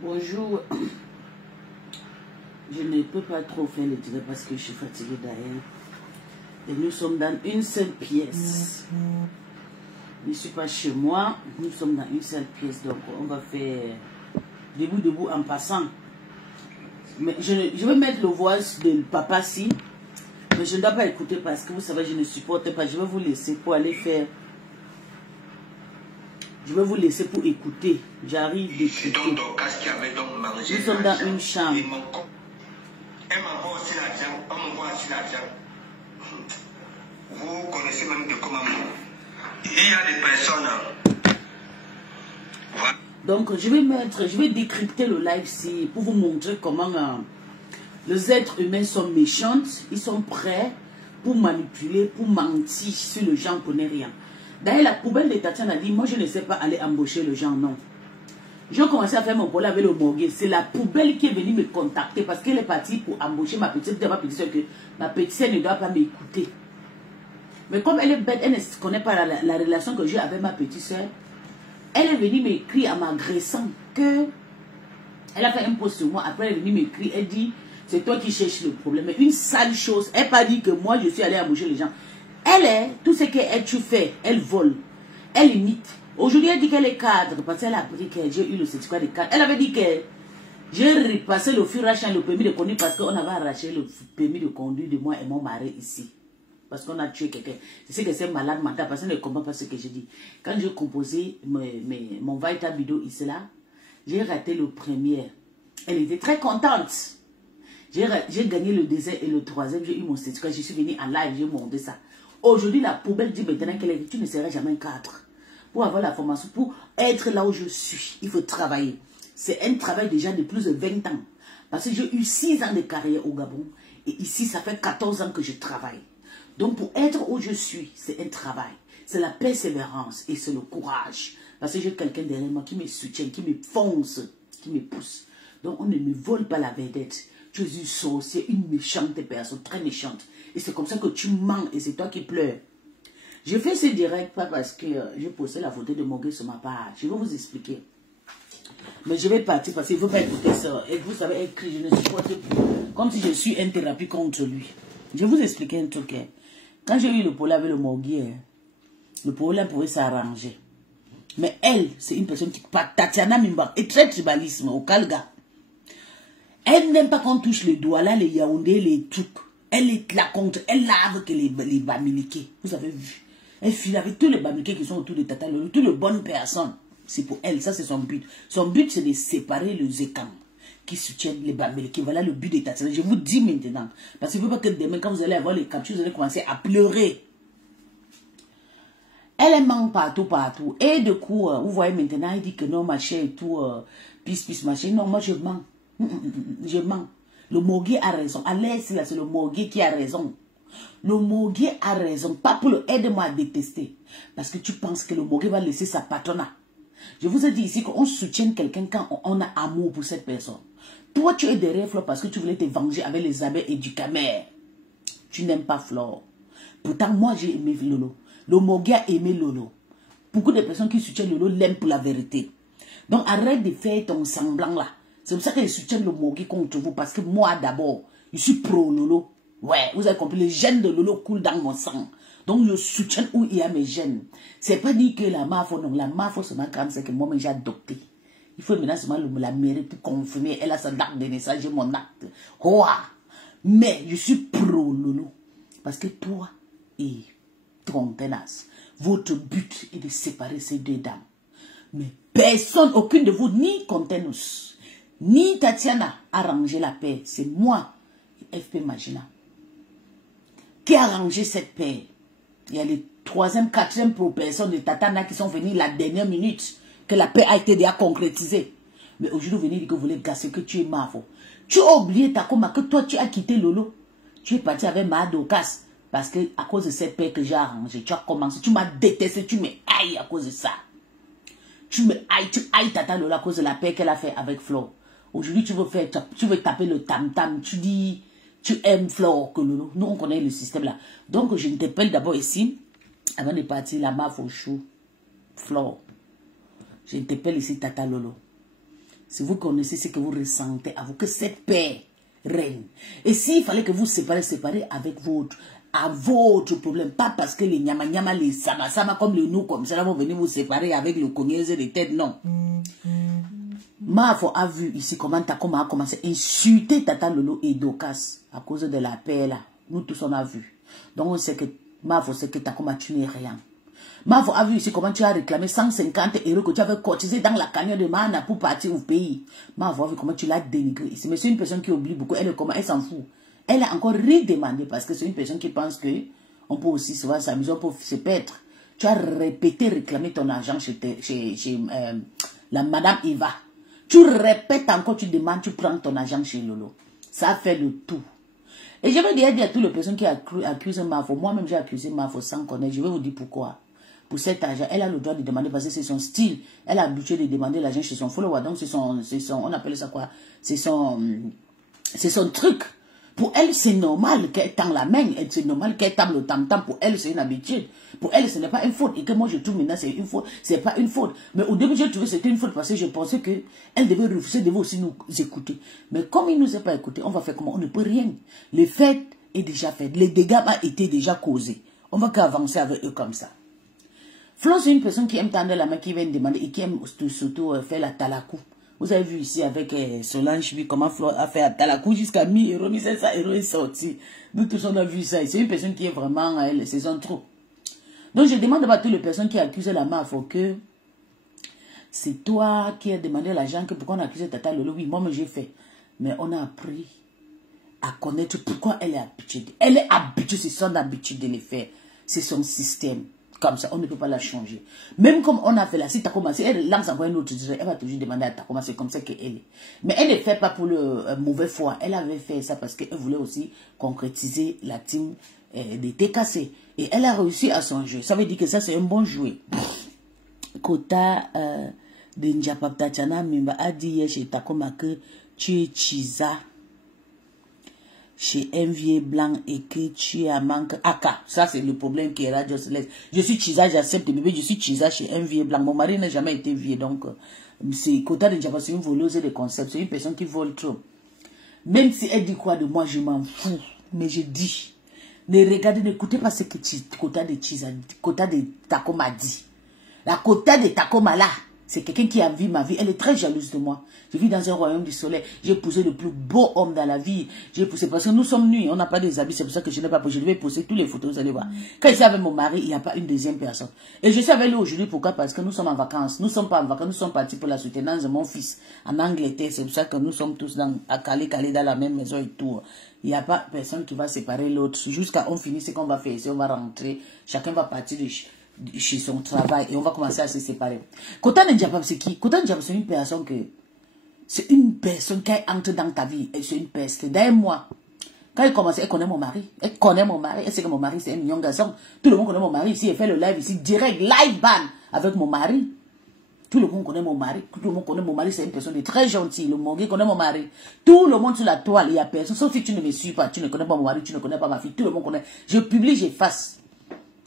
Bonjour. Je ne peux pas trop faire le direct parce que je suis fatiguée d'ailleurs. Et nous sommes dans une seule pièce. Je ne suis pas chez moi. Nous sommes dans une seule pièce. Donc on va faire debout en passant. Mais je vais mettre le voice de papa si. Mais je ne dois pas écouter parce que vous savez, je ne supporte pas. Je vais vous laisser pour aller faire. Je vais vous laisser pour écouter. J'arrive d'écouter. Nous sommes dans une chambre. Vous connaissez même de comment. Il y a des personnes. Donc je vais décrypter le live ici pour vous montrer comment les êtres humains sont méchants. Ils sont prêts pour manipuler, pour mentir sur le gens qui ne connaît rien. D'ailleurs, la poubelle de Tatiana a dit, moi je ne sais pas aller embaucher le gens, non. J'ai commencé à faire mon problème avec le morgue. C'est la poubelle qui est venue me contacter parce qu'elle est partie pour embaucher ma petite soeur que ma petite soeur ne doit pas m'écouter. Mais comme elle est bête, elle ne connaît pas la relation que j'ai avec ma petite soeur. Elle est venue m'écrire en m'agressant que elle a fait un post sur moi. Après, elle est venue m'écrire. Elle dit, c'est toi qui cherches le problème. Mais une sale chose, elle n'a pas dit que moi, je suis allée embaucher les gens. Elle est, tout ce qu'elle fait, elle vole. Elle imite. Aujourd'hui, elle dit qu'elle est cadre parce qu'elle a appris que j'ai eu le certificat de cadre. Elle avait dit que j'ai repassé le fur et à mesure le permis de conduire parce qu'on avait arraché le permis de conduire de moi et mon mari ici. Parce qu'on a tué quelqu'un. Je sais que c'est malade mental parce qu'elle ne comprend pas ce que je dis. Quand j'ai composé mon Vital vidéo ici là, j'ai raté le premier. Elle était très contente. J'ai gagné le deuxième et le troisième. J'ai eu mon certificat. Je suis venue en live, j'ai monté ça. Aujourd'hui, la poubelle dit maintenant tu ne seras jamais cadre. Pour avoir la formation, pour être là où je suis, il faut travailler. C'est un travail déjà de plus de 20 ans. Parce que j'ai eu 6 ans de carrière au Gabon. Et ici, ça fait 14 ans que je travaille. Donc, pour être où je suis, c'est un travail. C'est la persévérance et c'est le courage. Parce que j'ai quelqu'un derrière moi qui me soutient, qui me fonce, qui me pousse. Donc, on ne me vole pas la vedette. Tu es une sorcière, une méchante personne, très méchante. Et c'est comme ça que tu mens et c'est toi qui pleures. Je fais ce direct pas parce que j'ai posté la photo de Morgue sur ma page. Je vais vous expliquer. Mais je vais partir parce qu'il ne faut pas écouter ça. Et vous savez, écrit, je ne supporte plus. Comme si je suis une thérapie contre lui. Je vais vous expliquer un truc. Quand j'ai eu le problème avec le Morgue, le problème pouvait s'arranger. Mais elle, c'est une personne qui... Tatiana Mimba est très tribalisme au Kalga. Elle n'aime pas qu'on touche les doigts là, les Yaoundé, les trucs. Elle est là contre, elle lave que les bamiliqués. Vous avez vu. Elle file avec tous les bamiliqués qui sont autour de Tata Lolo, toutes les bonnes personnes. C'est pour elle, ça c'est son but. Son but c'est de séparer le Zekam qui soutiennent les bamiliqués. Voilà le but de Tata Lolo. Je vous dis maintenant. Parce qu'il ne faut pas que demain, quand vous allez avoir les captures, vous allez commencer à pleurer. Elle ment partout, partout. Et du coup, vous voyez maintenant, elle dit que non, ma chère et tout, pisse, ma chère. Non, moi je mens. Je mens. Le Morgue a raison. Allez, c'est le Morgue qui a raison. Le Morgue a raison. Pas pour le aide-moi à détester. Parce que tu penses que le Morgue va laisser sa patronat. Je vous ai dit ici qu'on soutient quelqu'un quand on a amour pour cette personne. Toi, tu es derrière Flore parce que tu voulais te venger avec les abeilles et du camère. Tu n'aimes pas Flore. Pourtant, moi, j'ai aimé Lolo. Le Morgue a aimé Lolo. Beaucoup de personnes qui soutiennent Lolo l'aiment pour la vérité. Donc, arrête de faire ton semblant là. C'est pour ça que je soutiens le Morgue contre vous. Parce que moi, d'abord, je suis pro Lolo. Ouais, vous avez compris. Les gènes de Lolo coulent dans mon sang. Donc, je soutiens où il y a mes gènes. C'est pas dit que la mafia, non. La mafia, c'est c'est que moi, j'ai adopté. Il faut maintenant seulement la mairie pour confirmer. Elle a sa date de naissance, j'ai mon acte. Ouah. Mais je suis pro Lolo. Parce que toi et ton tenace, votre but est de séparer ces deux dames. Mais personne, aucune de vous, ni Contenus, ni Tatiana, a rangé la paix. C'est moi, FP Magina, qui a rangé cette paix. Il y a les 3e, 4e personnes de Tatana qui sont venues la dernière minute, que la paix a été déjà concrétisée. Mais aujourd'hui, vous venez dire que vous voulez gasser, que tu es mafo. Tu as oublié, Takoma, que toi, tu as quitté Lolo. Tu es parti avec Madokas. Parce que à cause de cette paix que j'ai arrangée, tu as commencé, tu m'as détesté, tu me haïs à cause de ça. Tu haïs Tata Lola à cause de la paix qu'elle a fait avec Flore. Aujourd'hui, tu veux taper le tam-tam, tu dis, tu aimes Flore que Lolo. Nous, on connaît le système là. Donc, je t'appelle d'abord ici, avant de partir, la maf au chou, Flore. Je t'appelle ici Tata Lolo. Si vous connaissez ce que vous ressentez, à vous que cette paix règne. Et s'il fallait que vous séparez avec votre problème, pas parce que les nyama, les sama comme les nous, comme ça, vont venir vous séparer avec le cognaise de tête, non. Mavo a vu ici comment Takoma a commencé à insulter Tata Lolo et Dokas à cause de la paix là. Nous tous on a vu. Donc on sait que Mavo sait que Takoma tu n'es rien. Mavo a vu ici comment tu as réclamé 150 € que tu avais cotisé dans la cagnotte de Mana pour partir au pays. Mavo a vu comment tu l'as dénigré ici. Mais c'est une personne qui oublie beaucoup. Elle s'en fout. Elle a encore redemandé parce que c'est une personne qui pense que on peut aussi souvent s'amuser, on peut se perdre. Tu as répété réclamer ton argent chez la Madame Eva. Tu répètes encore, tu demandes, tu prends ton argent chez Lolo. Ça fait le tout. Et je vais dire à toutes les personnes qui accusent Mavo. Moi-même, j'ai accusé Mavo sans connaître. Je vais vous dire pourquoi. Pour cet argent, elle a le droit de demander parce que c'est son style. Elle a l'habitude de demander l'argent chez son follower. Donc, c'est son, on appelle ça quoi? C'est son truc. Pour elle, c'est normal qu'elle tend la main. C'est normal qu'elle table le tam-tam. Pour elle, c'est une habitude. Pour elle, ce n'est pas une faute. Et que moi, je trouve maintenant, c'est une faute. C'est pas une faute. Mais au début, j'ai trouvé que c'était une faute parce que je pensais qu'elle devait refuser, devait aussi nous écouter. Mais comme il ne nous a pas écouté, on va faire comment? On ne peut rien. Le fait est déjà fait. Les dégâts ont été déjà causés. On va qu'avancer avec eux comme ça. Flo, c'est une personne qui aime tendre la main, qui vient demander et qui aime surtout faire la talakou. Vous avez vu ici avec Solange, comment Flo a fait la talakou jusqu'à 1000 €, 1500 € est sorti. Nous tous on a vu ça. C'est une personne qui est vraiment, c'est son trop. Donc je demande à toutes les personnes qui accusent la main, faut que c'est toi qui as demandé à l'argent que pourquoi on a accusé Tata Lolo. Oui, moi j'ai fait. Mais on a appris à connaître pourquoi elle est habituée. Elle est habituée, c'est son habitude de le faire. C'est son système. Comme ça, on ne peut pas la changer. Même comme on a fait là, si Takoma, si elle lance encore une autre, elle va toujours demander à Takoma, c'est comme ça qu'elle est. Mais elle ne fait pas pour le mauvais foi. Elle avait fait ça parce qu'elle voulait aussi concrétiser la team de TKC. Et elle a réussi à son jeu. Ça veut dire que ça, c'est un bon jouet. Kota de Njapapta Tchana Mimba a dit chez Takoma que tu es Chiza chez un vieux blanc et que tu as manqué. Aka, ça c'est le problème qui est là. Je suis Chiza, j'accepte, bébé, je suis Chiza chez un vieux blanc. Mon mari n'a jamais été vieux, donc c'est Kota de Njapapta, c'est une voleuse de concepts, c'est une personne qui vole trop. Même si elle dit quoi de moi, je m'en fous. Mais je dis, ne regardez, n'écoutez pas ce que Kota de Chiza, Kota de Takoma dit. La Kota de Takoma là, c'est quelqu'un qui a vu ma vie. Elle est très jalouse de moi. Je vis dans un royaume du soleil. J'ai épousé le plus beau homme dans la vie. J'ai épousé parce que nous sommes nus. On n'a pas des habits. C'est pour ça que je n'ai pas posé. Je vais poser toutes les photos. Vous allez voir. Quand je suis avec mon mari, il n'y a pas une deuxième personne. Et je suis avec lui aujourd'hui. Pourquoi? Parce que nous sommes en vacances. Nous ne sommes pas en vacances. Nous sommes partis pour la soutenance de mon fils en Angleterre. C'est pour ça que nous sommes tous à Calais dans la même maison et tout. Il n'y a pas personne qui va séparer l'autre. Jusqu'à on finit ce qu'on va faire ici. On va rentrer. Chacun va partir chez son travail et on va commencer à se séparer. Kota Ndjapap, c'est qui? Kota Ndjapap, c'est une personne qui entre dans ta vie. C'est une peste. Derrière moi, quand elle commence, elle connaît mon mari. Elle connaît mon mari. Elle sait que mon mari, c'est un mignon garçon. Tout le monde connaît mon mari ici. Elle fait le live ici, direct, live ban avec mon mari. Tout le monde connaît mon mari. Tout le monde connaît mon mari. C'est une personne de très gentille. Le monde connaît mon mari. Tout le monde sur la toile, il y a personne. Sauf si tu ne me suis pas, tu ne connais pas mon mari, tu ne connais pas ma fille. Tout le monde connaît. Je publie, j'efface.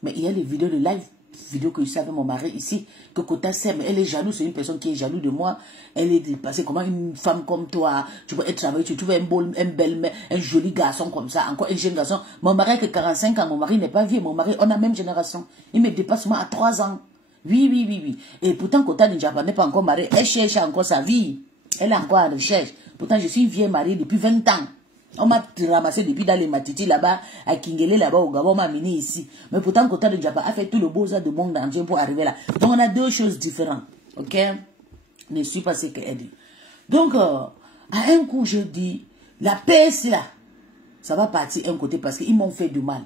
Mais il y a des vidéos de live. Vidéo que je sais avec mon mari ici, que Kota sait, mais elle est jalouse, c'est une personne qui est jalouse de moi. Elle est dépassée, comment une femme comme toi, tu peux être travaillée, tu trouves un joli garçon comme ça, encore un jeune garçon. Mon mari a que 45 ans, mon mari n'est pas vieux, mon mari, on a la même génération. Il me dépasse moi à 3 ans. Oui. Et pourtant, Kota Ndjapap n'est pas encore mariée, elle cherche encore sa vie. Elle est encore en recherche. Pourtant, je suis vieille mariée depuis 20 ans. On m'a ramassé depuis dans les Matiti là-bas, à Kingele là-bas, au Gabon, on m'a amené ici. Mais pourtant, Kota Ndjapap a fait tout le beaux-arts du monde entier pour arriver là. Donc, on a deux choses différentes. Ok? Ne suis pas ce qu'elle dit. Donc, à un coup, je dis, la paix, là, ça va partir un côté parce qu'ils m'ont fait du mal.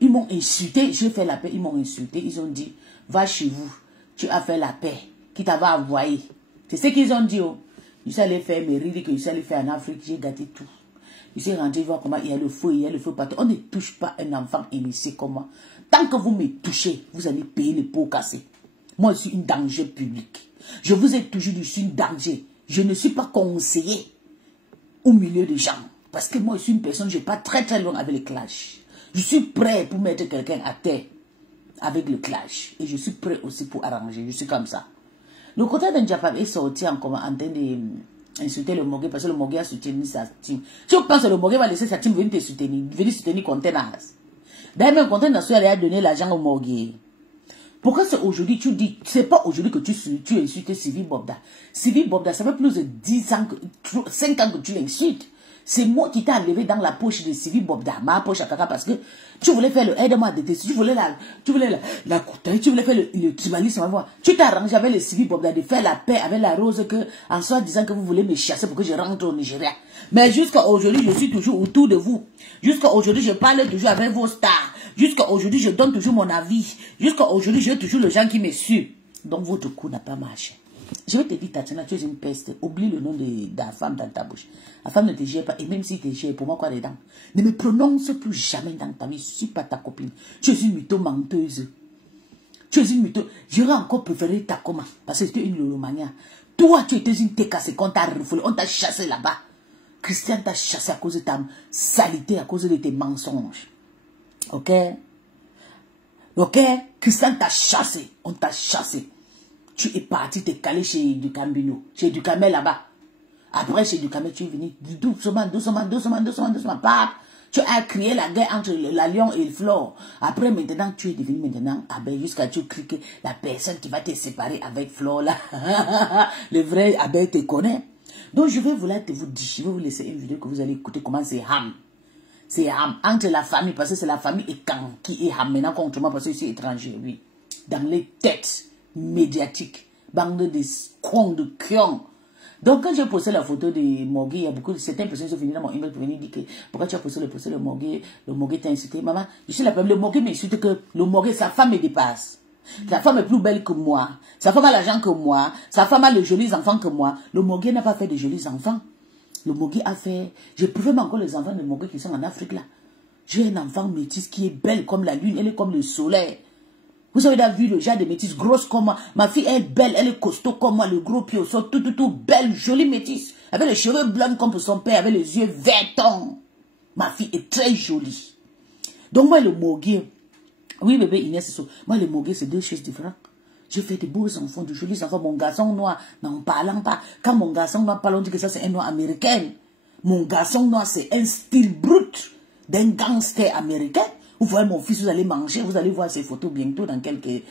Ils m'ont insulté, j'ai fait la paix, ils m'ont insulté. Ils ont dit, va chez vous, tu as fait la paix, qui t'avait envoyé. C'est ce qu'ils ont dit. Oh. Je suis allé faire mes rides que je suis allé faire en Afrique, j'ai gâté tout. Je suis rentré voir comment il y a le feu partout. On ne touche pas un enfant initié comme moi. Tant que vous me touchez, vous allez payer les pots cassés. Moi, je suis un danger public. Je vous ai toujours dit, je suis un danger. Je ne suis pas conseiller au milieu des gens. Parce que moi, je suis une personne, je ne vais pas très loin avec le clash. Je suis prêt pour mettre quelqu'un à terre avec le clash. Et je suis prêt aussi pour arranger. Je suis comme ça. Le Kota Ndjapap est sorti en train de insulter le Mogué parce que le Mogué a soutenu sa team. Si vous pensez que le Mogué va laisser sa team venir te soutenir Contenance. D'ailleurs, même Contenance a donné l'argent au Mogué. Pourquoi c'est aujourd'hui, tu dis, c'est pas aujourd'hui que tu insultes Sylvie Bobda. Sylvie Bobda, ça fait plus de 5 ans que tu l'insultes. C'est moi qui t'ai enlevé dans la poche de Sylvie Bobda, ma poche à caca, parce que tu voulais faire le aide-moi à détester, tu voulais la coutaille, tu voulais faire le tribalisme, tu t'es arrangé avec le Sylvie Bobda de faire la paix avec la Rose que, en soi disant que vous voulez me chasser pour que je rentre au Nigeria. Mais jusqu'à aujourd'hui, je suis toujours autour de vous. Jusqu'à aujourd'hui, je parle toujours avec vos stars. Jusqu'à aujourd'hui, je donne toujours mon avis. Jusqu'à aujourd'hui, j'ai toujours les gens qui me suivent. Donc, votre coup n'a pas marché. Je vais te dire, Tatiana, tu es une peste. Oublie le nom de la femme dans ta bouche. La femme ne te gère pas. Et même si tu te gère, pour moi, quoi dedans? Ne me prononce plus jamais dans ta vie. Je ne suis pas ta copine. Tu es une mytho menteuse. Tu es une mytho. J'aurais encore préféré ta coma. Parce que tu es une lolomania. Toi, tu étais une técasse qu'on t'a refoulé. On t'a chassé là-bas. Christian t'a chassé à cause de ta saleté, à cause de tes mensonges. Ok? Ok? Christian t'a chassé. On t'a chassé. Tu es parti te caler chez Ducambino. Chez Ducamel là-bas. Après, chez Ducamel, tu es venu doucement. Pas. Tu as créé la guerre entre la lion et le flore. Après, maintenant, tu es devenu abeille. Jusqu'à tu cries que la personne qui va te séparer avec Flore là. Le vrai abeille te connaît. Donc, je vais vous dire, je vais vous laisser une vidéo que vous allez écouter comment c'est ham. C'est ham entre la famille, parce que c'est la famille et quand qui est ham maintenant contre moi, parce que je suis étranger, oui. Dans les têtes médiatiques, bande de cons, de kions. Donc, quand j'ai posté la photo de Mogué, il y a beaucoup de certaines personnes qui sont venues dans mon email pour venir dire que pourquoi tu as posté le Mogué t'a insulté. Maman, je suis la première, le Mogué m'insulte que le Mogué, sa femme me dépasse. Sa femme est plus belle que moi. Sa femme a l'argent que moi. Sa femme a de jolis enfants que moi. Le Mogué n'a pas fait de jolis enfants. Le Mogué a fait... Je préfère encore les enfants de Mogué qui sont en Afrique là. J'ai un enfant métisse qui est belle comme la lune. Elle est comme le soleil. Vous avez déjà vu le genre de métisse grosse comme moi. Ma fille elle est belle, elle est costaud comme moi. Le gros pied au sol, tout belle, jolie métisse. Avec les cheveux blancs comme pour son père, avec les yeux verts. Ma fille est très jolie. Donc moi le Mogué... Oui, bébé Inès, c'est ça. Moi, le Mogué, c'est deux choses différentes. Je fais des beaux enfants, de jolis enfants. Mon garçon noir, n'en parlant pas. Quand mon garçon noir parle, on dit que ça, c'est un noir américain. Mon garçon noir, c'est un style brut d'un gangster américain. Vous voyez mon fils, vous allez manger, vous allez voir ses photos bientôt dans quelques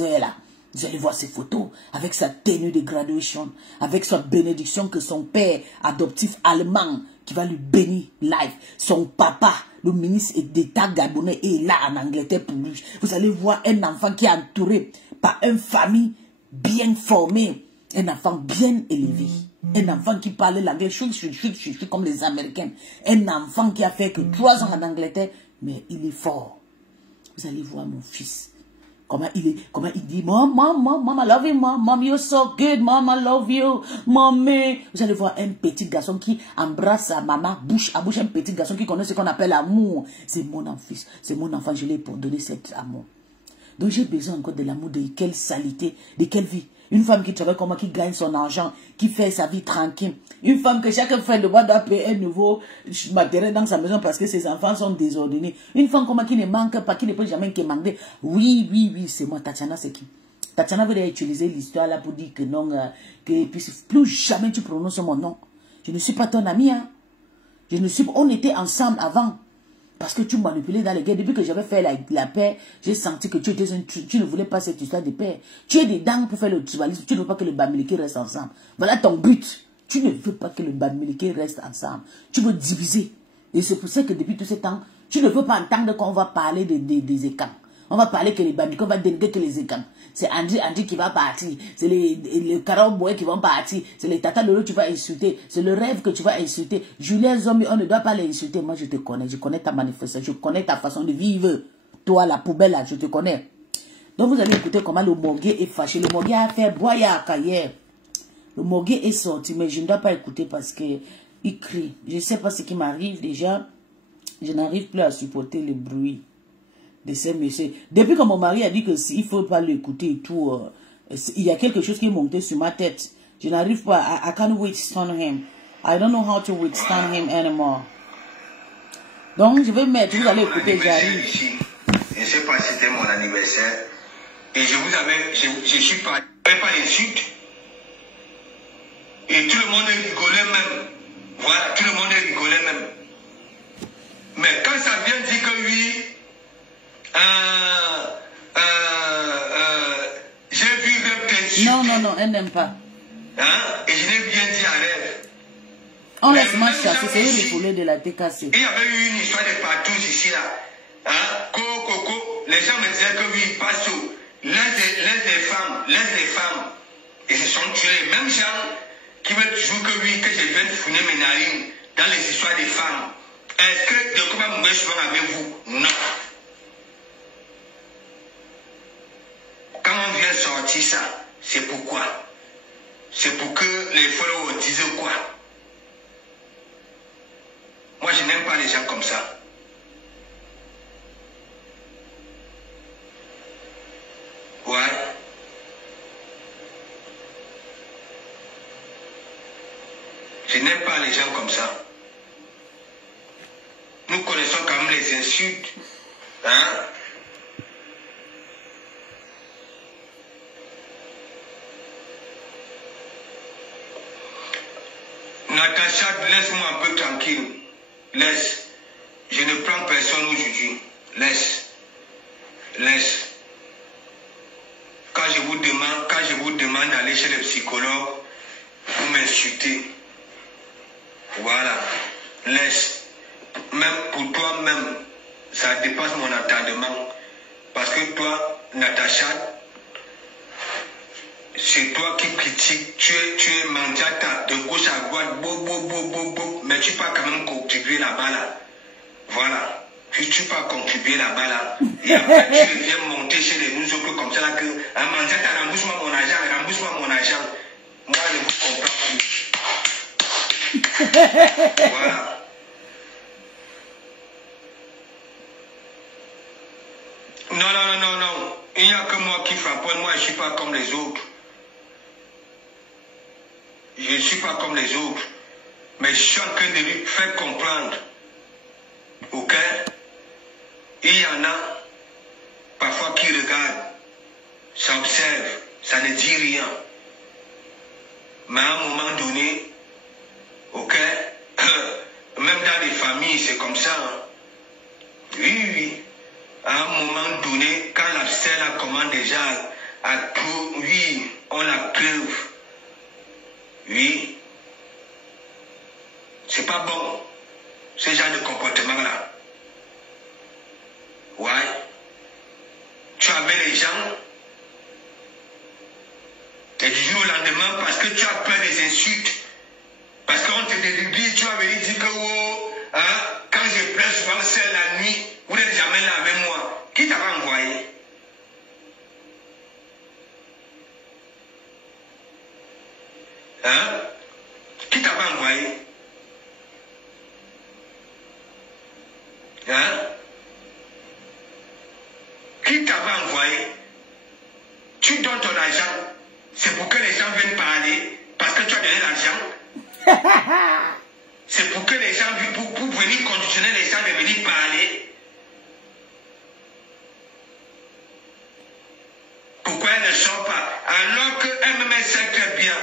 heures là. Vous allez voir ses photos avec sa tenue de graduation, avec sa bénédiction que son père adoptif allemand qui va lui bénir live. Son papa, le ministre d'État gabonais, est là en Angleterre pour lui. Vous allez voir un enfant qui est entouré par une famille bien formée, un enfant bien élevé, un enfant qui parle l'anglais, comme les Américains, un enfant qui a fait que 3 ans en Angleterre, mais il est fort. Vous allez voir mon fils. Comment il dit, Mom, I love you, Mom, you're so good, Mom, I love you, Mommy. Vous allez voir un petit garçon qui embrasse sa maman, bouche à bouche, un petit garçon qui connaît ce qu'on appelle l'amour. C'est mon fils, c'est mon enfant, je l'ai pour donner cet amour. Donc j'ai besoin encore de l'amour, de quelle saleté, de quelle vie. Une femme qui travaille comme moi, qui gagne son argent, qui fait sa vie tranquille. Une femme que chaque fin de mois doit payer un nouveau matériel dans sa maison parce que ses enfants sont désordonnés. Une femme comme moi qui ne manque pas, qui ne peut jamais demander. Oui, c'est moi. Tatiana, c'est qui? Tatiana veut utiliser l'histoire là pour dire que non, que plus jamais tu prononces mon nom. Je ne suis pas ton ami, hein. On était ensemble avant. Parce que tu manipulais dans les guerres. Depuis que j'avais fait la paix, j'ai senti que tu ne voulais pas cette histoire de paix. Tu es dedans pour faire le tribalisme. Tu ne veux pas que le Bamileke reste ensemble. Voilà ton but. Tu ne veux pas que le Bamileke reste ensemble. Tu veux diviser. Et c'est pour ça que depuis tout ce temps, tu ne veux pas entendre qu'on va parler des écans. On va parler que les Bamileke, on va dénigrer que les écans. C'est Andy qui va partir. C'est les Karaboué qui vont partir. C'est les Tata Lolo que tu vas insulter. C'est le rêve que tu vas insulter. Julien Zombie, on ne doit pas l'insulter. Moi, je te connais. Je connais ta manifestation. Je connais ta façon de vivre. Toi, la poubelle, là, je te connais. Donc, vous allez écouter comment le Mogué est fâché. Le Mogué a fait boyaka hier. Le Mogué est sorti, mais je ne dois pas écouter parce qu'il crie. Je ne sais pas ce qui m'arrive déjà. Je n'arrive plus à supporter le bruit de ces messieurs. Depuis que mon mari a dit que s'il ne faut pas l'écouter et tout, il y a quelque chose qui est monté sur ma tête. Je n'arrive pas, I can't withstand him. I don't know how to withstand him anymore. Donc, je vais mettre, vous allez écouter, j'arrive. Je ne sais pas si c'était mon anniversaire. Et je suis pas d'insulte. Et tout le monde rigolait même. Voilà, tout le monde rigolait même. Mais quand ça vient dire que oui, j'ai vu rêve t'insulter. Non, non, non, elle n'aime pas. Hein? Et je n'ai rien dit à rêve. On laisse moi chasser, c'est eux le volet de la TKC. Il y avait eu une histoire de partout ici là. Hein? Coco, les gens me disaient que oui, passe tout. Laisse les femmes. Et ce sont tués les mêmes gens qui veulent toujours que oui, que je vienne fouiner mes narines dans les histoires des femmes. Est-ce que de comment me souvent avec vous? Non. Quand on vient sortir ça, c'est pourquoi? C'est pour que les followers disent quoi? Moi, je n'aime pas les gens comme ça. Ouais. Je n'aime pas les gens comme ça. Nous connaissons quand même les insultes. Hein? Natacha, laisse-moi un peu tranquille. Laisse. Je ne prends personne aujourd'hui. Laisse. Quand je vous demande d'aller chez le psychologue, vous m'insultez. Voilà. Laisse. Même pour toi-même, ça dépasse mon entendement. Parce que toi, Natacha, c'est toi qui critiques, tu es mandiata de gauche à droite, mais tu peux quand même contribuer là-bas là. Voilà. Tu peux contribuer là-bas là. Et après tu viens monter chez les nous autres comme ça là que mandiata rembourse-moi mon argent. Moi je vous comprends plus. Voilà. Non. Il n'y a que moi qui frappe. Moi je ne suis pas comme les autres. Je ne suis pas comme les autres. Mais je suis en train de lui faire comprendre. Ok? Il y en a parfois qui regardent, ça observe, ça ne dit rien. Mais à un moment donné, ok? Même dans les familles, c'est comme ça. Hein? Oui. À un moment donné, quand la sœur commence déjà à tout, oui, on la preuve. Oui. C'est pas bon, ce genre de comportement-là. Ouais. Tu avais les gens, et du jour au lendemain, parce que tu as peur des insultes, parce qu'on te dit, tu avais dit que, oh, hein, quand je pleure souvent seul la nuit, vous n'êtes jamais là avec moi. Qui t'avait envoyé? Hein? Qui t'avait envoyé? Hein? Qui t'avait envoyé? Tu donnes ton argent, c'est pour que les gens viennent parler, parce que tu as donné l'argent. C'est pour que les gens, pour venir conditionner les gens de venir parler. Pourquoi elle ne sort pas? Alors qu'elle-même sait très bien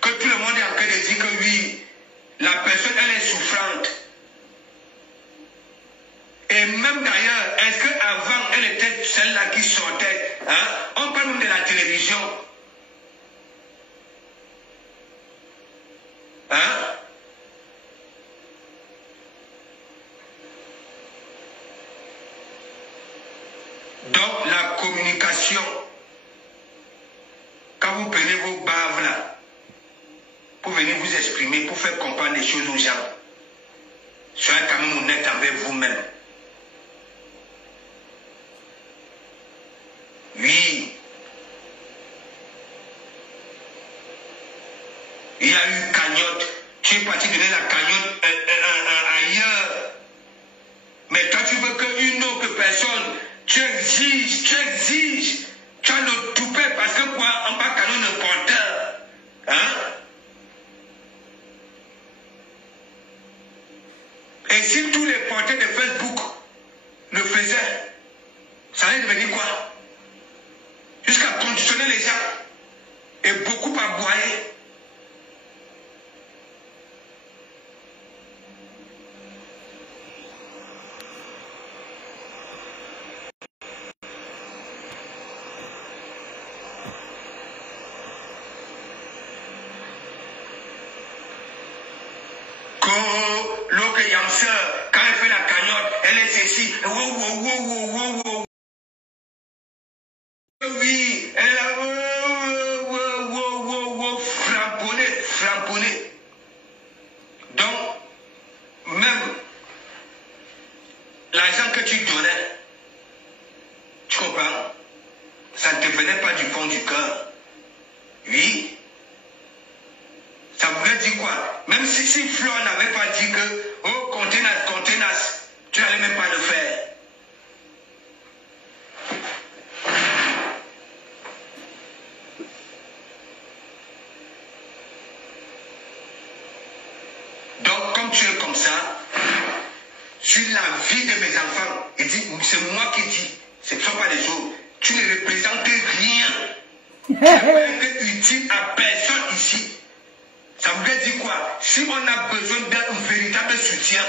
que tout le monde est en train de dire que oui, la personne, elle est souffrante. Et même d'ailleurs, est-ce qu'avant, elle était celle-là qui sortait? Hein? On parle même de la télévision. Hein? Donc, la communication, quand vous prenez vos baves là, pour venir vous exprimer, pour faire comprendre les choses aux gens, soyez quand même honnête avec vous-même. Oui. Il y a eu cagnotte. Tu es parti donner la cagnotte ailleurs. Mais quand tu veux qu'une autre personne, tu exiges. Tu as le toupet parce que quoi, en bas canon de porteur. Hein? Et si tous les porteurs de Facebook le faisaient, ça allait devenir quoi? Jusqu'à conditionner les gens et beaucoup aboyer. soeur, quand elle fait la cagnotte, elle est ceci. Oui, elle a framponné. Donc, même l'argent que tu donnais, tu comprends, ça ne te venait pas du fond du cœur. Oui. Ça voulait dire quoi? Même si Flore n'avait pas dit que, oh, contenace, tu n'allais même pas le faire. Donc, comme tu es comme ça, sur la vie de mes enfants, il dit, c'est moi qui dis, ce ne sont pas les autres. Tu ne représentes rien. Tu n'es pas utile à personne ici. Ça voulait dire quoi? Si on a besoin d'un véritable soutien,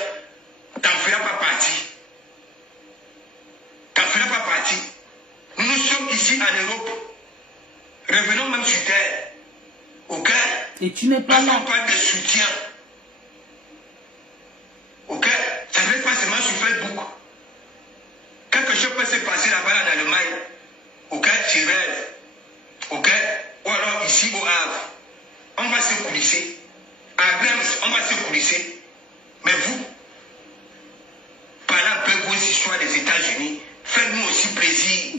t'en feras pas partie. T'en feras pas partie. Nous sommes ici en Europe. Revenons même sur terre. Ok? Et tu n'es pas là. On parle de soutien. Ok? Ça ne fait pas seulement sur Facebook. Quelque chose peut se passer là-bas en Allemagne. Ok? Tu rêves. Ok? Ou alors ici au Havre. On va se coulisser. À Brems, on va se coulisser. Mais vous, parlez un peu vos histoires des États-Unis. Faites-nous aussi plaisir.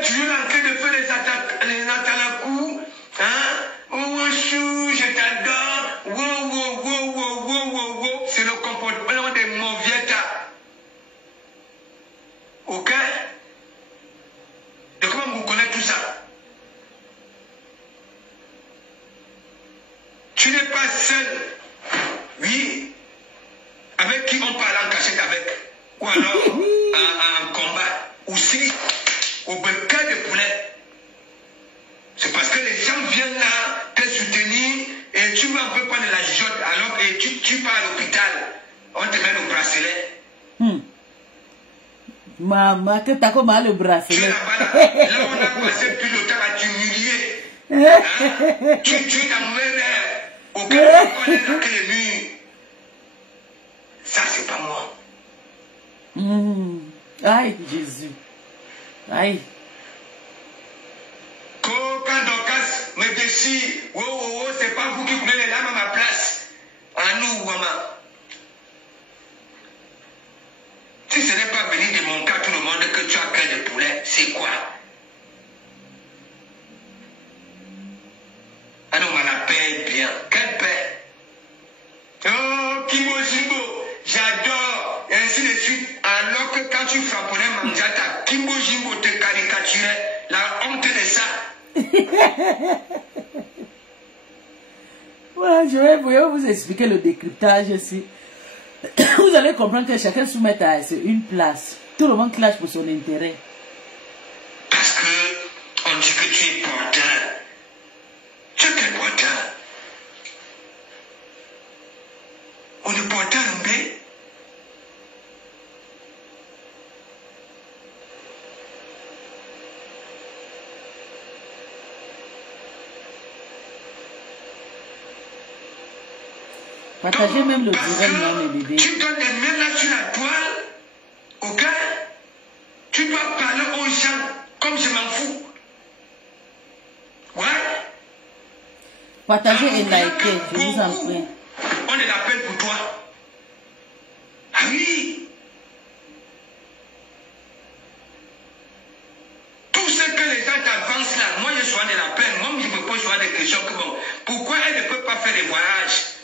Tu es en train de faire les attaques à la cour. Hein? Oh, chou, je t'adore. Wow. C'est le comportement des mauvietas. Ok? De comment vous connaissez tout ça? Tu n'es pas seul. Oui. Avec qui on parle en cachette avec. Ou alors en combat. Aussi. Au becquet de poulet. C'est parce que les gens viennent là te soutenir et tu vas un peu prendre la jotte alors que tu pars à l'hôpital. On te met le bracelet. Maman, que t'as comme le bracelet. Tu es là, on a passé plus de temps à t'humilier. Hein? Tu es dans mes rêves. Aucun ne connaît dans quel mur. Ça, c'est pas moi. Aïe, Jésus. Aïe. Quand Dorcas me décide, c'est pas vous qui prenez les larmes à ma place. À nous, maman. Si ce n'est pas venir de mon cas tout le monde que tu as cœur de poulet, c'est quoi? Ah non, mais la paix est bien. Quelle paix? Oh, Kimbo Jimbo, j'adore. Et ainsi de suite. Alors que quand tu frapponnais Manjata, Kimbo Jimbo te caricaturait. La honte de ça. Voilà, je vais vous expliquer le décryptage ici. Vous allez comprendre que chacun soumet à une place. Tout le monde clash pour son intérêt. Parce que on dit que tu es porteur. Tu es quel porteur? On est porteur en B. Partagez même le direct, non, mes bébés. Tu donnes des mains là sur la toile, ok? Tu dois parler aux gens comme je m'en fous. Ouais? Partagez et likez, je vous en prie. On est l'appel pour toi. Ah oui? Tout ce que les gens t'avancent là, moi je sois de la peine, moi je me pose souvent des questions que bon, pourquoi elle ne peut pas faire des voyages?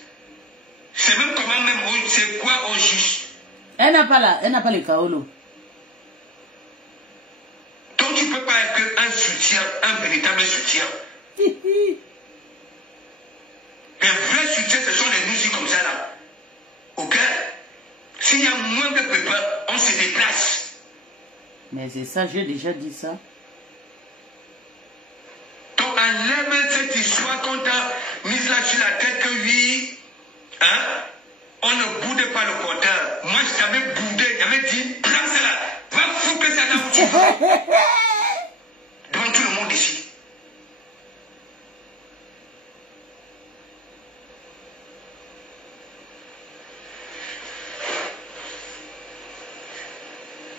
C'est même comment même, c'est quoi au juste? Elle n'a pas les kaolo. Donc tu ne peux pas être un soutien, un véritable soutien. Les vrais soutiens, ce sont les musiques comme ça là. Ok? S'il y a moins de peuple, on se déplace. Mais c'est ça, j'ai déjà dit ça. Donc enlève cette histoire qu'on t'a mise là sur la tête que oui. Hein? On ne boudait pas le porteur. Moi, je savais bouder. J'avais dit, prends cela. Va foutre ça là où tu veux. Devant tout le monde ici.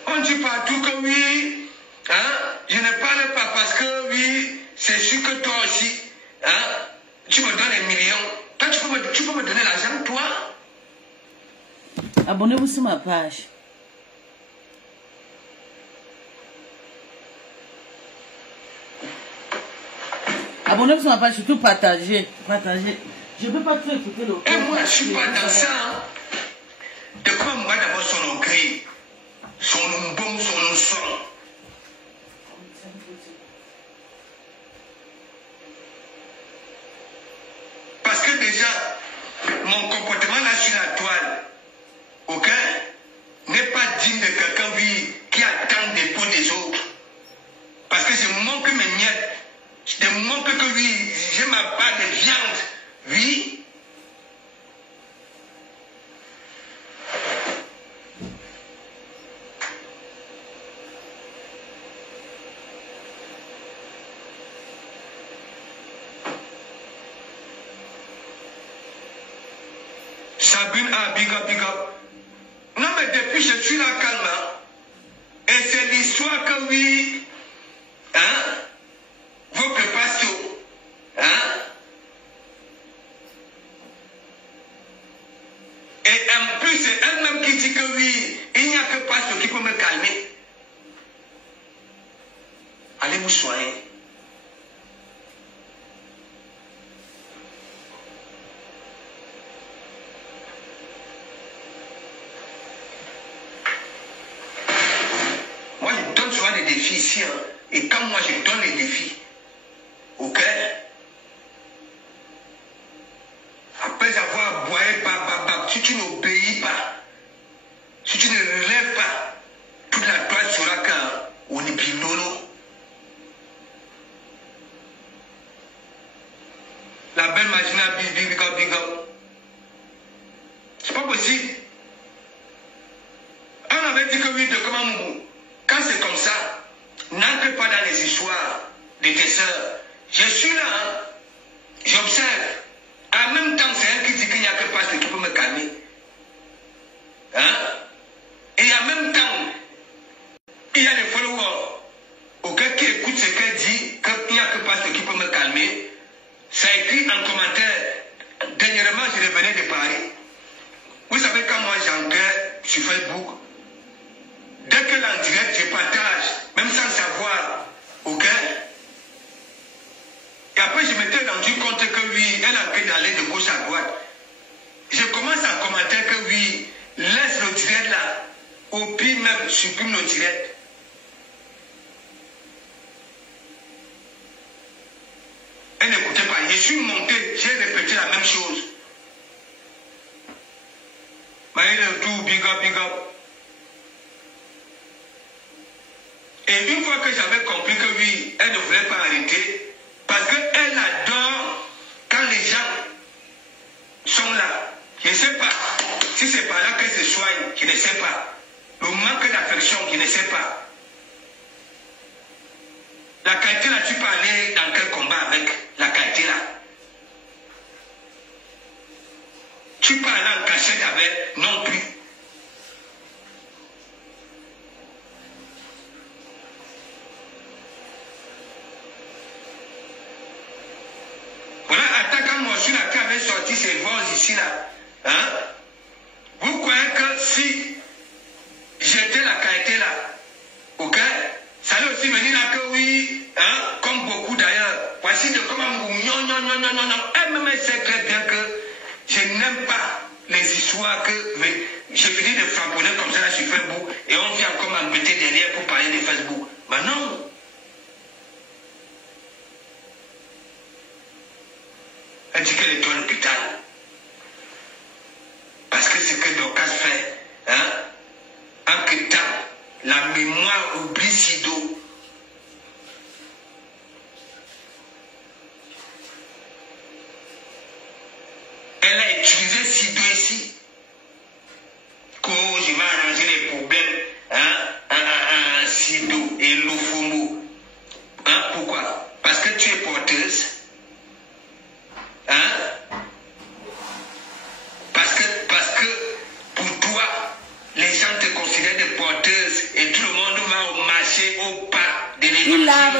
On dit partout que oui, hein, je ne parle pas parce que oui, c'est sûr que toi aussi, hein, tu me donnes des millions. Toi, tu peux me donner l'argent, toi? Abonnez-vous sur ma page. Abonnez-vous sur ma page, surtout partagez. Partagez. Je ne peux pas trop écouter le Et moi, je ne suis pas dans ça. Hein. De quoi moi d'abord son orgueil, son bon, son son. Parce que déjà, mon comportement là sur la toile, ok, n'est pas digne de quelqu'un qui attend des pots des autres. Parce que je manque mes miettes. Je manque que oui, j'ai ma part de viande. Oui. Sabine a big up, big up. Non mais depuis je suis là calme. Hein? Et c'est l'histoire que oui, hein, votre pasteur, hein, et en plus c'est elle-même qui dit que oui, il n'y a que pasteur qui peut me calmer. Allez vous soigner. Moi je donne souvent des défis ici, hein, et quand moi je donne les défis, ok, après avoir aboyé, si tu n'obéis pas, si tu ne relèves pas, toute la toile sera qu'on est pilolo. La belle machine à big up. C'est pas possible. On avait dit que oui, de comment Moubou. Quand c'est comme ça, n'entre pas dans les histoires de tes soeurs. Je suis là, hein, j'observe. En même temps, c'est elle qui dit qu'il n'y a que pasteur qui peut me calmer. Hein? Et en même temps, il y a des followers qui écoutent ce qu'elle dit, qu'il n'y a que pasteur qui peut me calmer. Ça écrit en commentaire. Dernièrement, je revenais de Paris. Vous savez, quand moi j'enquête sur Facebook, dès que l'en direct, je partage, même sans savoir, ok? Et après, je m'étais rendu compte que oui, elle a enquête d'aller de gauche à droite. Je commence à commenter que oui, laisse le direct là, au pire même, supprime le direct. Elle n'écoutait pas. Je suis monté, j'ai répété la même chose. Mais le tout, big up. Et une fois que j'avais compris que oui, elle ne voulait pas arrêter, parce qu'elle adore quand les gens sont là. Je ne sais pas si c'est par là qu'elle se soigne, je ne sais pas. Le manque d'affection, je ne sais pas. La qualité là, tu peux aller dans quel combat avec la qualité là? Tu peux aller en cachette avec, non plus. Voilà, attaquant moi sur la qui avait sorti ses voix ici là. Hein? Vous croyez que si j'étais la qualité là, ok? Ça allait aussi venir là que oui, hein? Comme beaucoup d'ailleurs. Voici de comment non. Elle-même sait très bien que je n'aime pas les histoires que j'ai fini de frapponner comme ça là sur Facebook et on vient comme m'embêter derrière pour parler de Facebook. Mais non. Elle dit qu'elle est à l'hôpital. Parce que ce que Dorcas fait, hein, en quittant la mémoire oublie Sido. Elle a utilisé Sido ici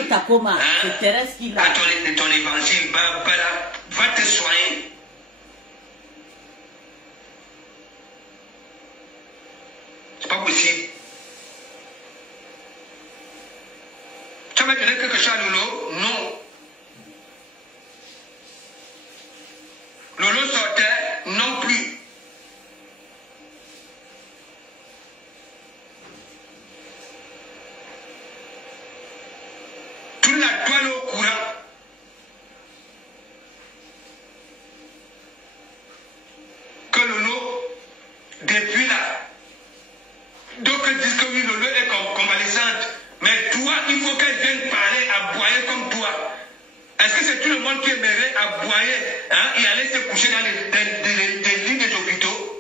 Takoma, c'est Thérèse qui l'a. À ton évangile, va te soigner. C'est pas possible. Tu vas me donner quelque chose à Lolo? Non. Lolo sortait? Non plus. Tu l'as toile au courant. Que Lolo, depuis là, donc ils disent que oui, Lolo est convalescente. Mais toi, il faut qu'elle vienne parler, aboyer comme toi. Est-ce que c'est tout le monde qui aimerait aboyer et aller se coucher dans des lits des hôpitaux?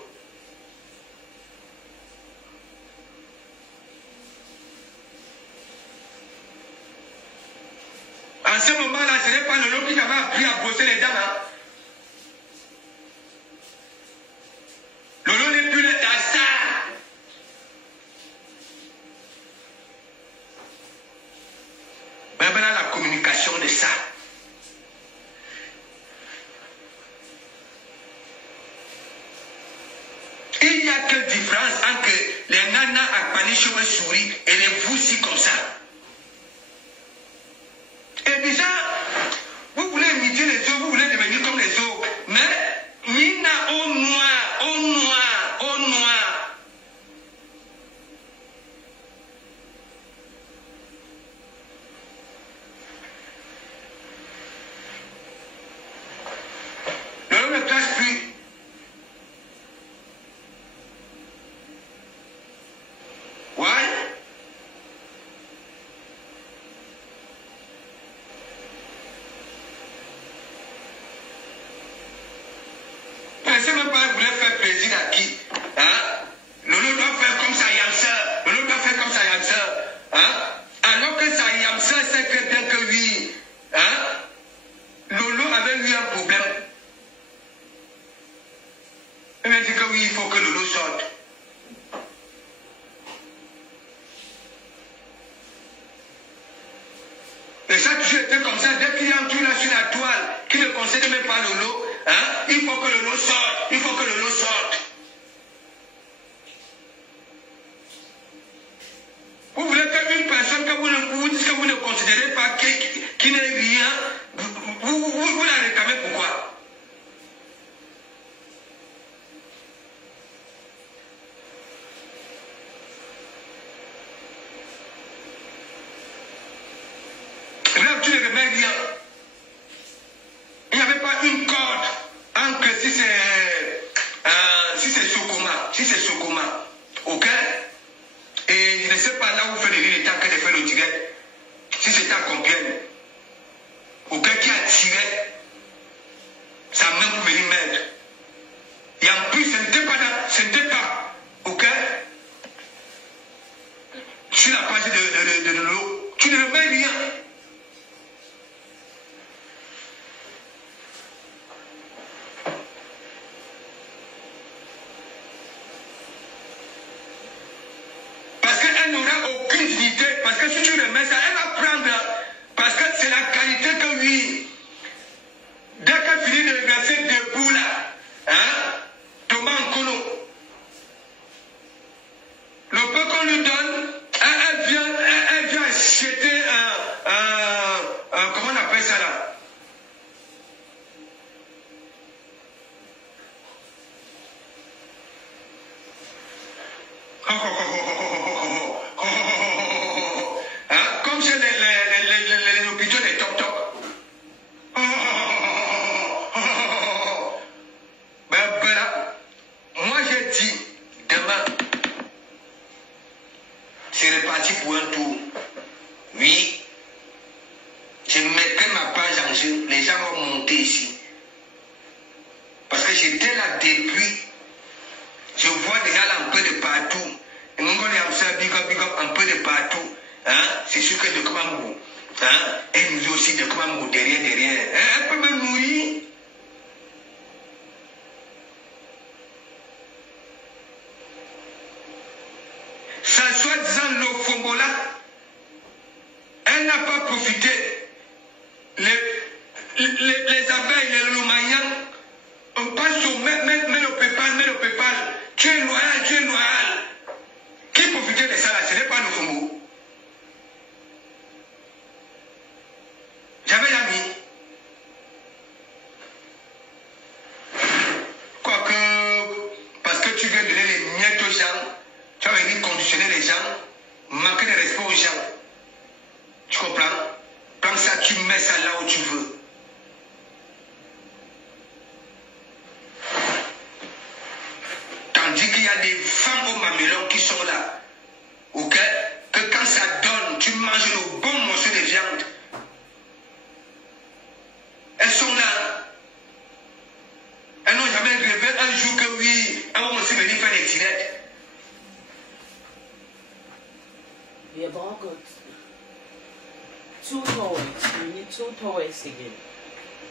En ce moment-là, ce n'est pas Lolo qui t'avait appris à brosser les dents. Lolo n'est plus dans ça. Mais maintenant, la communication de ça. Il y a quelle différence entre les nanas à panier cheveux souris et les voussis comme ça? Et déjà, vous voulez imiter les autres, vous voulez devenir comme les autres. Mais, Nina au noir, au noir, au noir. Le ne classe plus. Ouais. Pensez même pas, vous voulez faire plaisir à qui? Lolo doit faire comme ça, Yamsa. Lolo doit faire comme ça, Yamsa. Alors que ça, Yamsa sait très bien que oui. Lolo avait eu un problème. Il m'a dit que oui, il faut que Lolo sorte. Et ça a toujours été comme ça. Dès qu'il y a un truc là sur la toile qui ne concerne même pas Lolo, il faut que Lolo sorte. Il faut que Lolo sorte. Vous voulez qu'une personne que vous dites que vous ne considérez pas qui n'est rien, vous la réclamez pourquoi? Là, tu ne remets rien. Il n'y avait pas une corde entre si c'est Sokoma, ok? Et je ne sais pas là où fait le temps que j'ai fait le direct, si c'était à Compiègne, ok, qui a tiré sa main pour venir m'aider. Et en plus, ce n'était pas, ok, sur la page de l'eau, tu ne remets rien. Elle n'aura aucune dignité, parce que si tu remets ça, elle va prendre, parce que c'est la qualité que oui. Dès qu'elle finit de verser debout là, Thomas Nkono, le peu qu'on lui donne, elle vient acheter comment on appelle ça là? Comme c'est les hôpitaux des toc-toc. Ben voilà. Moi j'ai dit, demain, c'est reparti pour un tour. Oui. Je mettrai ma page en jeu. Les gens vont monter ici. Parce que j'étais là depuis. Je vois déjà là un peu de partout. Et on a big up un peu de partout. C'est sûr que de Kamamou. Elle nous aussi de Kamamou derrière. Elle peut me nourrir. Ça soit disant le Fongola. Elle n'a pas profité tu es loyal, tu es loyal. Qui profitait de ça là? Ce n'est pas le Fumbu. J'avais l'ami. Quoique, parce que tu viens donner les miettes aux gens, tu vas venir conditionner les gens, manquer de respect aux gens. Tu comprends? Comme ça, tu mets ça là où tu veux. Tandis qu'il y a des femmes au mamelon qui sont là. Ok? Que quand ça donne, tu manges le bon morceau de viande. Elles sont là. Elles n'ont jamais rêvé un jour que oui, elles vont aussi venir faire des tirettes. Yeah, but I've got 2 toys. We need 2 toys again.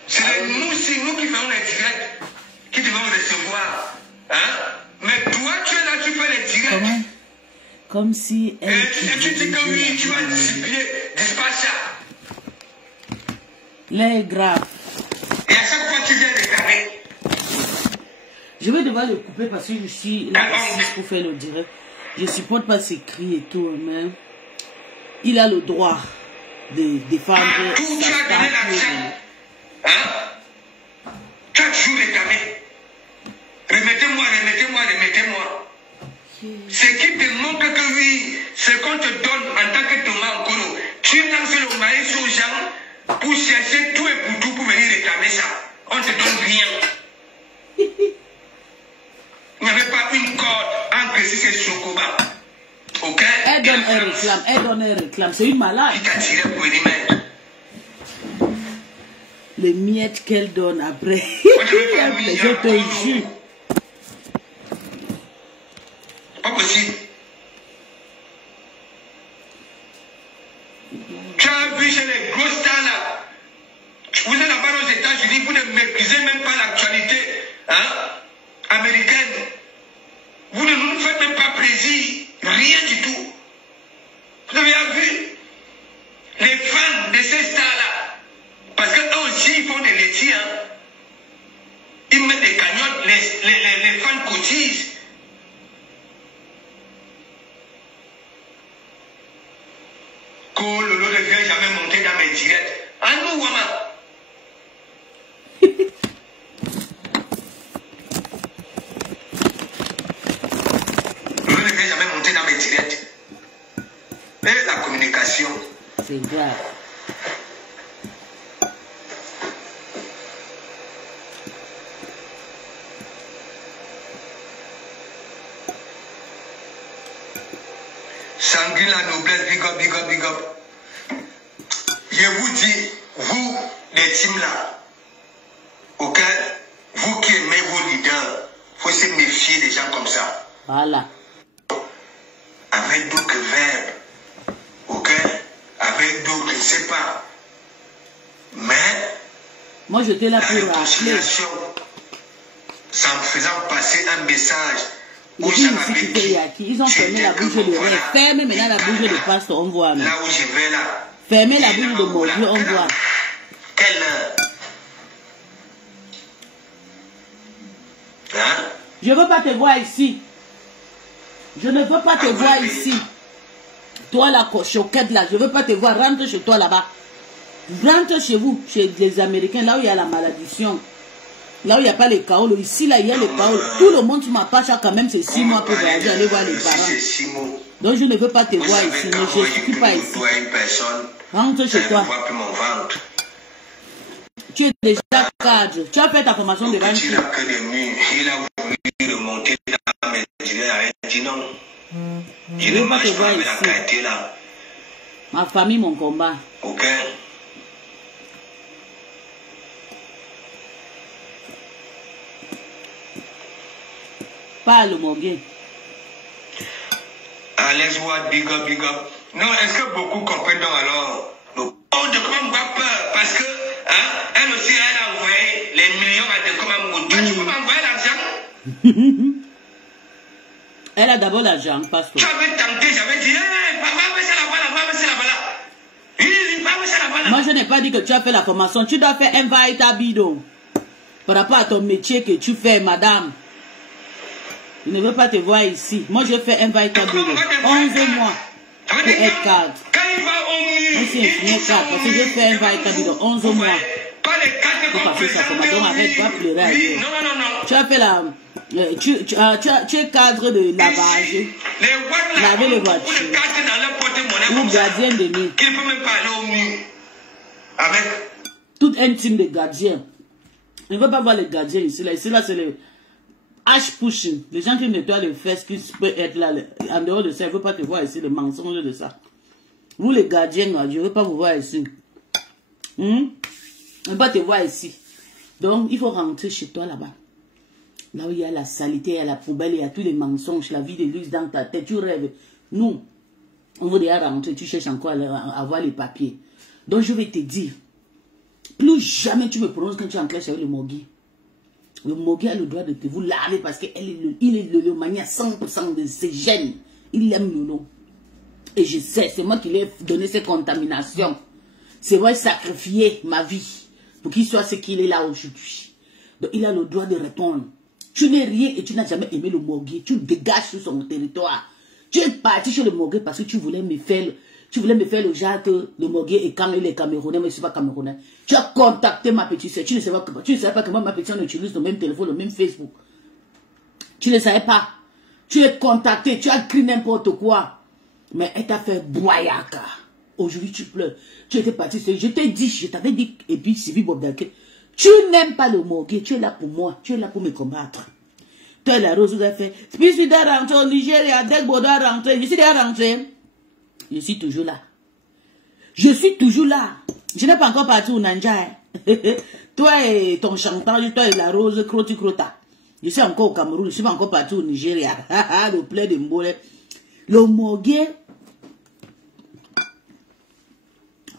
C'est nous qui faisons les directs, qui devons recevoir. Hein? Mais toi, tu es là, tu fais les directs. Comment? Comme si elle. Et tu dis que oui, tu vas dispatcher. Les graves. Et à chaque fois, tu viens réclamer. Je vais devoir le couper parce que je suis là assise pour faire le direct. Je supporte pas ces cris et tout, mais il a le droit de défendre tout tu as donné l'argent. Hein? Tu as toujours réclamé. Remettez-moi, remettez-moi, remettez-moi. Ce qui te montre que oui, ce qu'on te donne en tant que Thomas Nkolo, tu lances le maïs aux gens pour chercher tout et pour tout pour venir réclamer ça. On ne te donne rien. Il n'y avait pas une corde entre ces Sokoba. Ok? Elle donne un réclame, elle donne un réclame. C'est une malade. Il t'a tiré pour venir mettre. Les miettes qu'elle donne après. Je te jure. Pas possible. Tu as vu chez les gros stars là. Vous êtes là-bas aux États-Unis, vous ne méprisez même pas l'actualité américaine. Vous ne nous faites même pas plaisir. Rien du tout. Vous avez vu les fans de ces stars-là. Parce qu'eux aussi, ils font des laitiers. Ils mettent des cagnottes, les fans cotisent. Kololo ne vient jamais monter dans mes directs. Ah nous, Wama. Lolo ne vient jamais monter dans mes directs. Et la communication. C'est grave. Sanguine la noblesse, big up, big up, big up. Je vous dis, vous, les teams là, ok, vous qui aimez vos leaders, il faut se méfier des gens comme ça. Voilà. Avec d'autres verbes, ok, avec d'autres, je ne sais pas. Mais, moi j'étais là la pour rappeler. réconciliation, c'est en faisant passer un message. Ils ont fermé la bouche de rêve. Fermez maintenant la bouche de pasteur, on voit. Là où je vais là. Fermez la bouche de mon Dieu, on voit. Quelle heure? Hein? Je ne veux pas te voir ici. Je ne veux pas te voir ici. Toi la choquette là, je ne veux pas te voir. Rentre chez toi là-bas. Rentre chez vous, chez les Américains, là où il y a la malédiction. Là où il n'y a pas les Kaolo, ici là il y a les Kaolo. Tout le monde sur ma page quand même c'est 6 mois pour voyager, aller voir les parents. Donc je ne veux pas te voir ici, ne je suis pas ici. Rentre chez toi. Tu es déjà cadre. Tu as fait ta formation de vente. Il a voulu remonter dans mes direts. Il dit non. Je ne mange pas avec la qualité là. Ma famille, mon combat. Ok. Parle, mon gars. Alex Watt, big up, big up. Non, est-ce que beaucoup comprennent donc alors? Oh, de quoi me voir peur? Parce que, elle aussi, elle a envoyé les millions à de comment me. Toi, tu peux m'envoyer l'argent? Elle a d'abord l'argent, parce que. Tu avais tenté, j'avais dit, va baisser la balle, va baisser la balle. Va baisser la balle. Moi, je n'ai pas dit que tu as fait la formation. Tu dois faire un bidon. Par rapport à ton métier que tu fais, madame. Je ne veux pas te voir ici. Moi, je fais un invitable de 11 mois pour être cadre. Moi, je suis infirmière cadre parce que je fais un invitable de 11 mois. Pour passer sa formation, arrête, pas pleurer ailleurs. Tu as fait la... Tu es cadre de lavage. Laver les voitures. Ou gardien de nuit. Tout un team de gardiens. Je ne veux pas voir les gardiens ici. Ici, là, c'est le hash pushing. Les gens qui nettoient les fesses qui peuvent être là. En dehors de ça, je ne veux pas te voir ici, le mensonge de ça. Vous, les gardiens, je ne veux pas vous voir ici. Je ne veux pas te voir ici. Donc, il faut rentrer chez toi là-bas. Là où il y a la saleté, il y a la poubelle, il y a tous les mensonges, la vie de luxe dans ta tête. Tu rêves. Nous, on veut déjà rentrer, tu cherches encore à avoir les papiers. Donc, je vais te dire, plus jamais tu me prononces quand tu es en classe avec le Mogui. Le Mogui a le droit de te vous laver parce qu'il est le mania 100% de ses gènes. Il aime le lot. Et je sais, c'est moi qui lui ai donné ces contaminations. C'est moi qui ai sacrifié ma vie pour qu'il soit ce qu'il est là aujourd'hui. Donc il a le droit de répondre. Tu n'es rien et tu n'as jamais aimé le Mogui. Tu dégages sur son territoire. Tu es parti chez le Mogui parce que tu voulais me faire le genre que le Mogui est quand il est Camerounais, mais je ne suis pas Camerounais. Tu as contacté ma petite soeur. Tu ne savais pas que moi, ma petite soeur, on utilise le même téléphone, le même Facebook. Tu ne savais pas. Tu es contacté, tu as écrit n'importe quoi. Mais elle t'a fait boyaka. Aujourd'hui, tu pleures. Tu étais parti. Je t'ai dit, je t'avais dit, et puis Sylvie Bobdake, tu n'aimes pas le Mogui. Tu es là pour moi. Tu es là pour me combattre. Toi, la Rose, vous avez fait. Puis je suis déjà rentré au Nigeria. Dès que Boda est rentré, je suis déjà rentré. Je suis toujours là. Je suis toujours là. Je n'ai pas encore parti au Nanja. Toi et ton chantage, toi et la Rose, Kroti Krota. Je suis encore au Cameroun. Je ne suis pas encore parti au Nigeria. Le plein de Mbole. Le Mogui,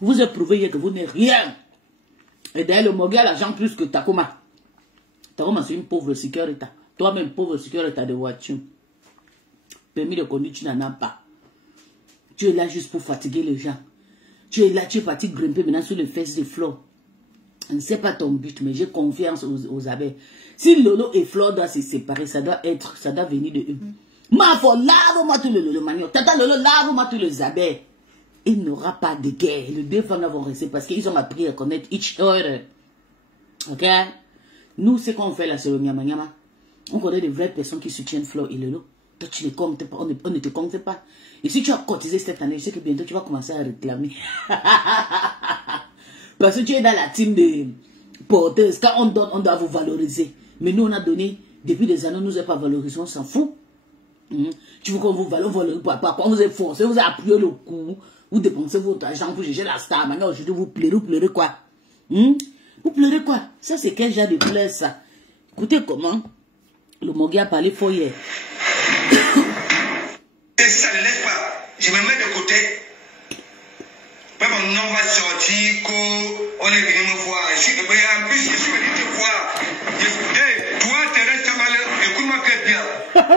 vous avez prouvé que vous n'êtes rien. Et d'ailleurs, le Mogui a l'argent plus que Takoma. Takoma, c'est une pauvre sécurité. Toi-même, pauvre sécurité de voiture. Permis de conduire, tu n'en as pas. Tu es là juste pour fatiguer les gens. Tu es là, tu es parti grimper maintenant sur les fesses de Flo. Ce n'est pas ton but, mais j'ai confiance aux abeilles. Si Lolo et Flo doivent se séparer, ça doit venir de eux. Ma foi, lave-moi tout le manioc. Tata Lolo, lave-moi tous les abeilles. Il n'y aura pas de guerre. Les deux femmes vont rester parce qu'ils ont appris à connaître each other. Ok? Nous, ce qu'on fait là, c'est le nyama. On connaît des vraies personnes qui soutiennent Flo et Lolo. Toi, tu ne comptes pas, on ne te compte pas. Et si tu as cotisé cette année, je sais que bientôt tu vas commencer à réclamer. Parce que tu es dans la team de porteuses. Quand on donne, on doit vous valoriser. Mais nous, on a donné, depuis des années, on ne nous a pas valorisé, on s'en fout. Tu veux qu'on vous valorise, par quoi vous êtes forcé, vous avez appuyé le coup, vous dépensez votre argent pour juger la star. Maintenant, aujourd'hui, vous pleurez quoi? Vous pleurez quoi? Ça, c'est quel genre de pleurs, ça? Écoutez comment le Mogui a parlé fort hier. Et ça ne laisse pas. Je me mets de côté. Même mon nom va sortir, on est venu me voir. En plus, je suis venu te voir. Hey, toi, Thérèse Tamalé, écoute-moi très bien.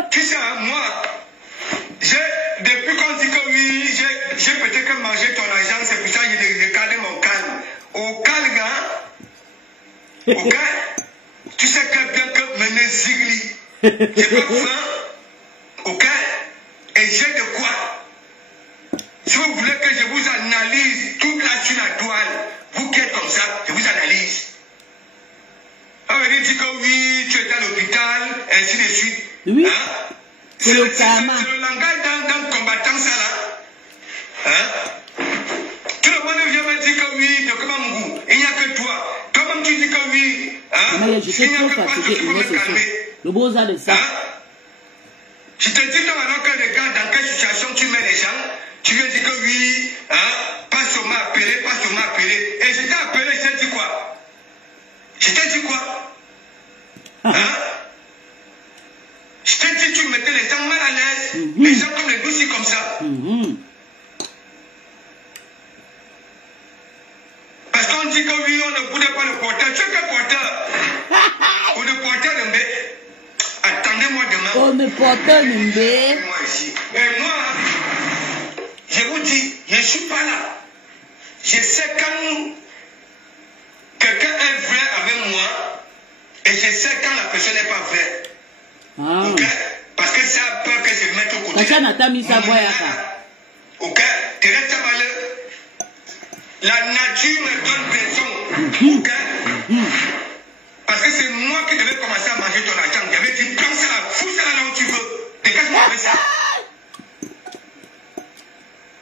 Tu sais, moi, depuis qu'on dit que oui, j'ai peut-être mangé ton argent, c'est pour ça que j'ai gardé mon calme. Au calme, hein? Ok? Tu sais que bien que mener zigli. J'ai pas faim. Ok? Et j'ai de quoi? Si vous voulez que je vous analyse toute la sur la toile, vous qui êtes comme ça, je vous analyse. On va dire que oui, tu es à l'hôpital, ainsi de suite. Oui. Hein? C'est le karma. C'est le langage d'un combattant, ça là. Hein? Tout le monde vient me dire que oui, de Kamamou, il n'y a que toi. Toi-même tu dis que oui. Hein? Mais j'étais trop fatigué, il me calmer. Le beau ça de ça. Hein? Je te dis alors que regarde dans quelle situation tu mets les gens, tu veux dire que oui, hein, pas seulement appelé. Et je t'ai appelé, je t'ai dit quoi? Je t'ai dit quoi? Hein? Je t'ai dit tu mettais les gens mal à l'aise, les gens comme les dossiers comme ça. Parce qu'on dit que oui, on ne voulait pas le porteur. Tu es quel porteur? On ne porteur de mbé. Attendez-moi demain. On ne porteur de mbé. Moi ici. Et moi, je vous dis, je ne suis pas là. Je sais quand quelqu'un est vrai avec moi et je sais quand la personne n'est pas vraie. Ok? Parce Ok, tu restes malheureux. La nature me donne raison. Ok? Parce que c'est moi qui devais commencer à manger ton argent. J'avais dit, prends ça, fous ça là où tu veux. Dégage-moi avec ça.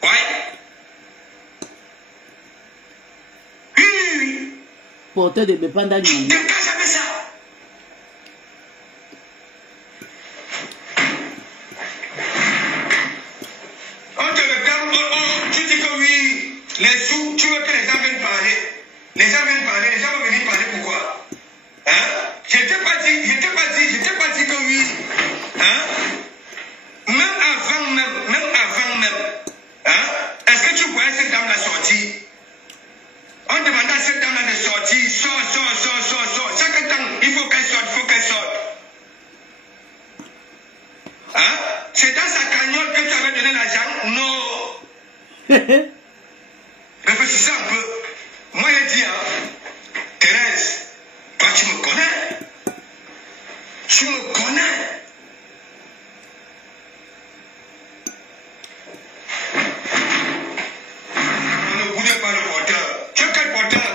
Ouais. Oui. Porteur de Bepanda Nyongo. Dégage avec ça. On te regarde, tu dis que oui, les sous, tu veux que les gens viennent parler. Les gens viennent parler, les gens vont venir parler pourquoi? Hein? Je t'ai pas dit que oui. Hein? Même avant même. Hein? Est-ce que tu voyais cette dame-là sortir? On demandait à cette dame-là de sortir. Sors. Chaque temps, il faut qu'elle sorte. Hein? C'est dans sa cagnotte que tu avais donné l'argent? Non. Réfléchissez un peu. Moi, j'ai dit, hein, Thérèse, toi, tu me connais. On ne voulait pas le porteur. Tu es quel porteur?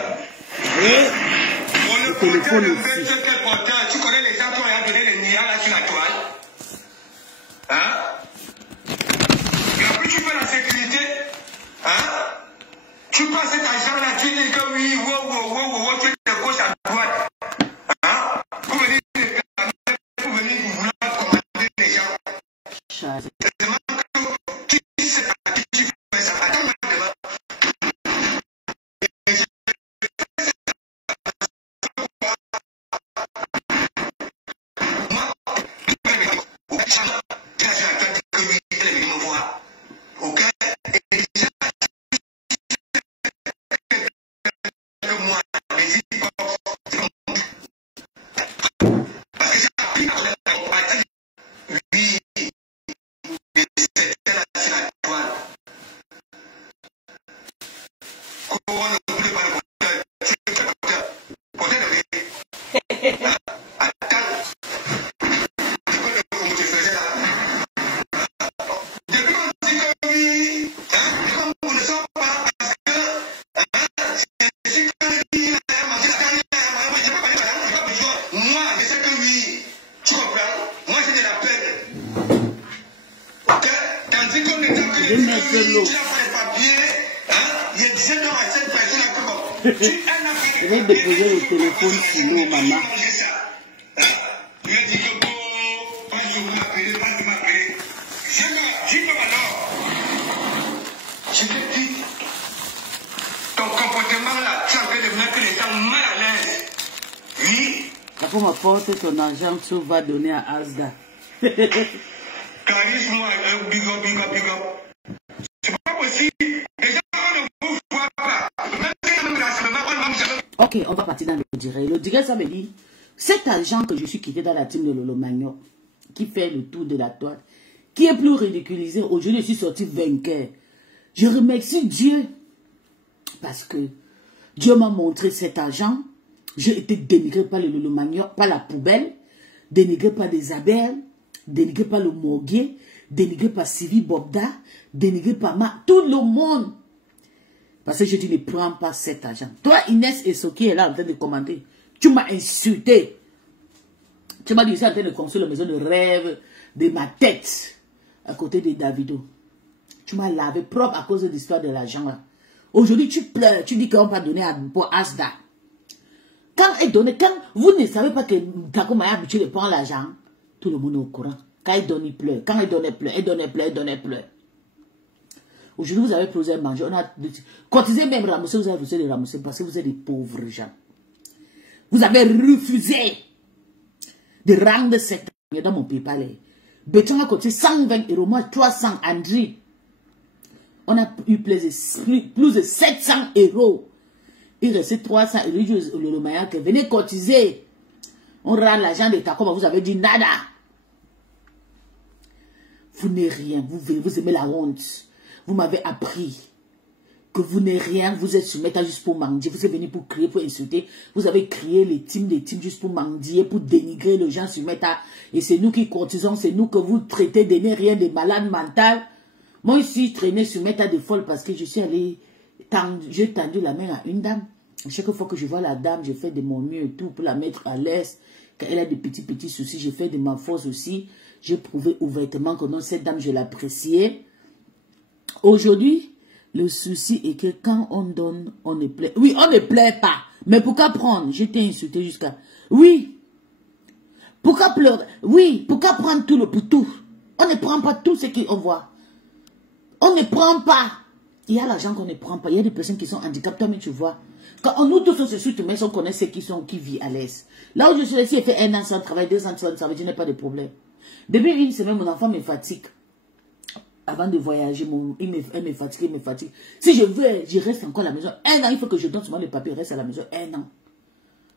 On ne porteur de fait, tu es quel porteur? Tu connais les gens qui ont donné les milliards là sur la toile? Hein? Et après, tu fais la sécurité? Hein? Tu prends cet argent-là, tu dis que oui, wow, tu es de gauche à droite. Hein? Pour venir vouloir commander les gens. C'est vraiment qui sait à qui tu fais ça. Attends-moi demain. Je vais déposer le téléphone sur nous, maman. Ton comportement là, tu es en train de mettre les gens mal à l'aise. Oui. Après m'apporte ton argent, tu vas donner à Asda. Charisme, big up. C'est pas possible. Les gens ne vous voient pas. Ok, on va partir dans le direct. Le direct, ça veut dire, cet argent que je suis quitté dans la team de Lolo Magno, qui fait le tour de la toile, qui est plus ridiculisé, aujourd'hui je suis sorti vainqueur. Je remercie Dieu parce que Dieu m'a montré cet argent. J'ai été dénigré par le Lolo Magno, par la poubelle, dénigré par des abeilles, dénigré par le morguier, dénigré par Sylvie Bobda, dénigré par tout le monde. Parce que je dis, ne prends pas cet argent. Toi, Inès et Soki est là en train de commenter. Tu m'as insulté. Tu m'as dit, je suis en train de construire la maison de rêve de ma tête à côté de Davido. Tu m'as lavé propre à cause de l'histoire de l'argent. Aujourd'hui, tu pleures. Tu dis qu'on va donner pour Asda. Quand vous ne savez pas que Tako m'a habitué de prendre l'argent, tout le monde est au courant. Quand il donne, il pleure. Quand il donne, il pleure. Il donne, il pleure. Il donne, il pleure. Aujourd'hui, vous avez posé à manger. On a cotisé même ramasser, vous avez refusé de ramasser parce que vous êtes des pauvres gens. Vous avez refusé de rendre cette année dans mon PayPal. Béton a cotisé 120 €, moi 300, André. On a eu plus de 700 €. Il reste 300 €. Le Maya que venez cotiser. On rend l'argent de Tako, vous avez dit nada. Vous n'êtes rien. Vous aimez la honte. Vous m'avez appris que vous n'êtes rien, vous êtes sur Meta juste pour mendier, vous êtes venu pour crier, pour insulter, vous avez créé les teams juste pour mendier, pour dénigrer les gens sur Meta, et c'est nous qui courtisons, c'est nous que vous traitez de n'est rien, des malades mentales. Moi ici, traîner sur Meta de folle parce que je suis allé, j'ai tendu la main à une dame. Chaque fois que je vois la dame, je fais de mon mieux et tout pour la mettre à l'aise. Quand elle a des petits soucis, je fais de ma force aussi. J'ai prouvé ouvertement que non, cette dame, je l'appréciais. Aujourd'hui, le souci est que quand on donne, on ne plaît. Oui, on ne plaît pas. Mais pourquoi prendre? Je t'ai insulté jusqu'à... Oui. Pourquoi pleurer? Oui. Pourquoi prendre tout le pour tout? On ne prend pas tout ce qu'on voit. On ne prend pas. Il y a l'argent qu'on ne prend pas. Il y a des personnes qui sont handicapées. Toi, mais tu vois. Quand nous tous, on se suit, mais on connaît ceux qui vivent à l'aise. Là où je suis ici, j'ai fait 1 an sans travail, 2 ans sans travail, je n'ai pas de problème. Depuis une semaine, mon enfant me fatigue. Avant de voyager, elle me fatigue. Si je veux, je reste encore à la maison. 1 an, il faut que je donne seulement le papier, reste à la maison 1 an.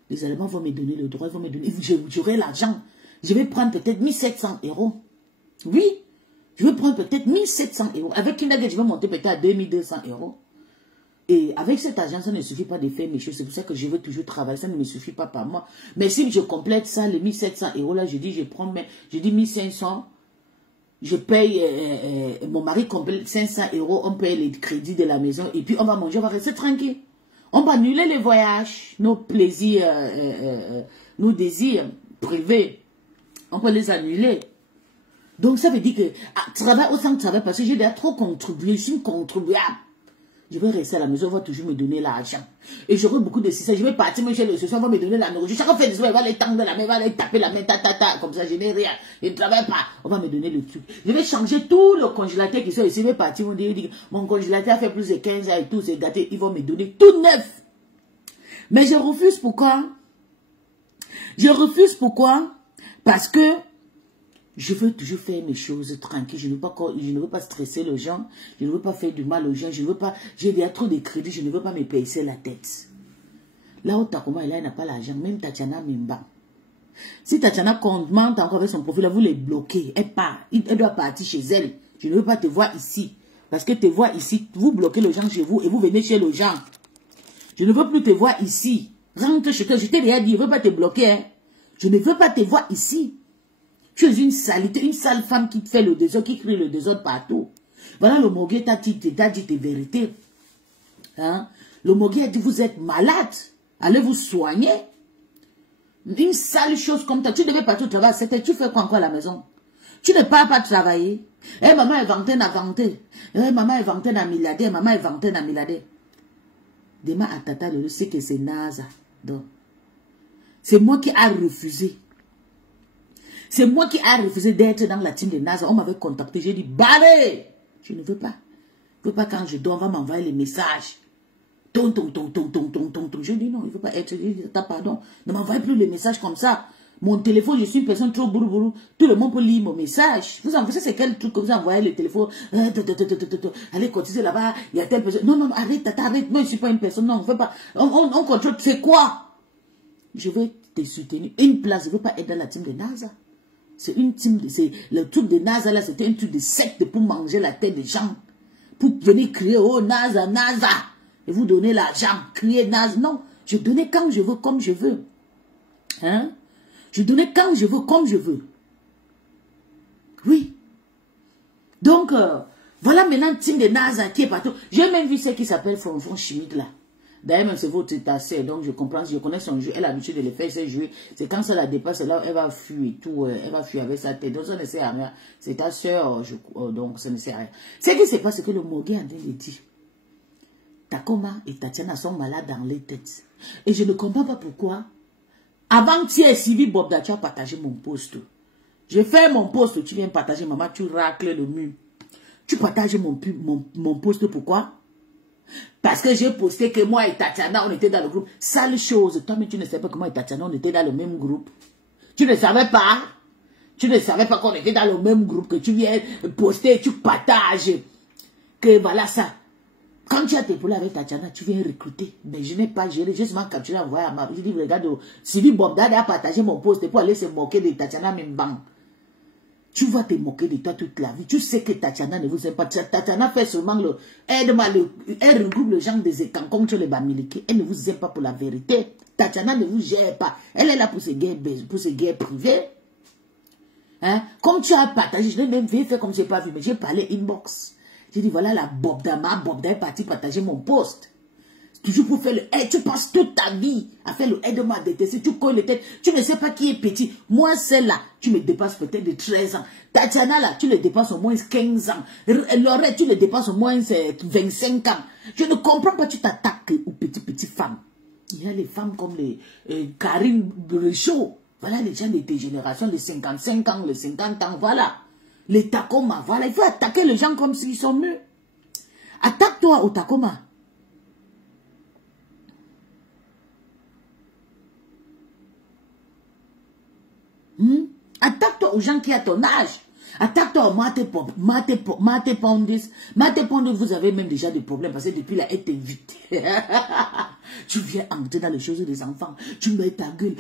Les Allemands vont me donner le droit, ils vont me donner, j'aurai l'argent. Je vais prendre peut-être 1700 €. Oui, je vais prendre peut-être 1700 €. Avec une aide, je vais monter peut-être à 2200 €. Et avec cet argent, ça ne suffit pas de faire mes choses. C'est pour ça que je veux toujours travailler. Ça ne me suffit pas par moi. Mais si je complète ça, les 1700 € là, je dis, je prends, je dis 1500. Je paye, mon mari complète 500 €. On paye les crédits de la maison. Et puis on va manger, on va rester tranquille. On va annuler les voyages, nos plaisirs, nos désirs privés. On peut les annuler. Donc ça veut dire que travail au centre de travail, parce que j'ai déjà trop contribué, je suis contribuable. Je vais rester à la maison, on va toujours me donner l'argent. Et j'aurai beaucoup de systèmes. Je vais partir, mais chez le soir, on va me donner la nourriture. Chaque fois, il va les tendre la main, il va les taper la main, comme ça, je n'ai rien. Je ne travaille pas. On va me donner le truc. Je vais changer tout le congélateur qui sont ici. Je vais partir, on dit, mon congélateur a fait plus de 15 ans et tout, c'est gâté. Ils vont me donner tout neuf. Mais je refuse, pourquoi? Je refuse, pourquoi? Parce que je veux toujours faire mes choses tranquilles. Je ne veux pas stresser les gens. Je ne veux pas faire du mal aux gens. Je ne veux pas... J'ai déjà trop de crédits. Je ne veux pas me payer la tête. Là où Takoma, elle n'a pas l'argent. Même Tatiana Mimba. Si Tatiana commente encore avec son profil, là, vous les bloquez. Elle part. Elle doit partir chez elle. Je ne veux pas te voir ici. Parce que te voir ici, vous bloquez les gens chez vous et vous venez chez les gens. Je ne veux plus te voir ici. Rentre chez toi. Je t'ai déjà dit, je ne veux pas te bloquer. Hein. Je ne veux pas te voir ici. Tu es une saleté, une sale femme qui fait le désordre, qui crie le désordre partout. Voilà, le Mogué t'a dit tes vérités. Hein? Le Mogué a dit, vous êtes malade. Allez vous soigner. Une sale chose comme ça. Tu devais partir au travail. Tu fais quoi encore à la maison? Tu ne pars pas travailler. Eh, maman est vantée, n'a vanté. Eh, maman est vantée, n'a milliardaire. Maman est vantée, n'a milliardaire. Demain à Tata, je sais que c'est NASA. Donc, c'est moi qui ai refusé. C'est moi qui ai refusé d'être dans la team de NASA. On m'avait contacté. J'ai dit, barrez. Je ne veux pas. Je ne veux pas quand je dors, on va m'envoyer les messages. Ton. Je dis non, il ne faut pas être. Je dis, pardon. Ne m'envoyez plus les messages comme ça. Mon téléphone, je suis une personne trop bourou. Tout le monde peut lire mon message. Vous envoyez, c'est quel truc que vous envoyez le téléphone. Allez, cotiser là-bas. Il y a telle personne. Non, arrête, arrête. Moi, je ne suis pas une personne. Non, on ne fait pas. On contrôle. C'est quoi? Je vais te soutenir. Une place. Je ne veux pas être dans la team de NASA. C'est une team, le truc de NASA là, c'était un truc de secte pour manger la tête des gens. Pour venir crier, oh NASA, NASA. Et vous donner l'argent, crier NASA. Non, je donnais quand je veux, comme je veux. Hein? Je donnais quand je veux, comme je veux. Oui. Donc, voilà maintenant team de NASA qui est partout. J'ai même vu ce qui s'appelle Fonfon Chimique là. D'ailleurs, même c'est votre tassé, donc je comprends, je connais son jeu, elle a l'habitude de le faire, c'est jouer. C'est quand ça la dépasse, là, elle va fuir et tout, elle va fuir avec sa tête. Donc ça ne sert à rien. C'est ta soeur, donc ça ne sert à rien. Ce qui se passe, c'est que le Mogué est en train de dire, Takoma et Tatiana sont malades dans les têtes. Et je ne comprends pas pourquoi. Avant-hier, Sylvie Bobda, tu as partagé mon post. Je fais mon post, tu viens partager, maman, tu racles le mur. Tu partages mon post, pourquoi? Parce que j'ai posté que moi et Tatiana, on était dans le groupe. Sale chose. Toi, mais tu ne sais pas que moi et Tatiana, on était dans le même groupe. Tu ne savais pas? Tu ne savais pas qu'on était dans le même groupe, que tu viens poster, tu partages. Que voilà ça. Quand tu as tes poules avec Tatiana, tu viens recruter. Mais je n'ai pas géré, j'ai seulement capturé, envoyé à ma... Je dis, regarde, Sylvie Bobdade a partagé mon post pour aller se moquer de Tatiana Mimbang. Tu vas te moquer de toi toute la vie. Tu sais que Tatiana ne vous aime pas. Tatiana fait seulement le... Elle regroupe le genre des écans contre les Bamileke. Elle ne vous aime pas pour la vérité. Tatiana ne vous gère pas. Elle est là pour ses guerres privées. Hein? Comme tu as partagé, je l'ai même fait comme je n'ai pas vu, mais j'ai parlé inbox. J'ai dit, voilà la Bobda est partie partager mon post. Toujours pour faire le aide. Tu passes toute ta vie à faire le aide-moi à détester. Tu colles les têtes. Tu ne sais pas qui est petit. Moi, celle-là, tu me dépasses peut-être de 13 ans. Tatiana, là, tu le dépasses au moins 15 ans. Laurette, tu le dépasses au moins 25 ans. Je ne comprends pas, tu t'attaques aux petites femmes. Il y a les femmes comme les Karine Brechaud. Voilà les gens de tes générations, les 55 ans, les 50 ans, voilà. Les Takoma, voilà. Il faut attaquer les gens comme s'ils sont mieux. Attaque-toi au Takoma. Attaque-toi aux gens qui ont ton âge. Attaque-toi au Mate Pondis. Mate Pondis, vous avez même déjà des problèmes parce que depuis là, elle t'invite. Tu viens entrer dans les choses des enfants. Tu mets ta gueule,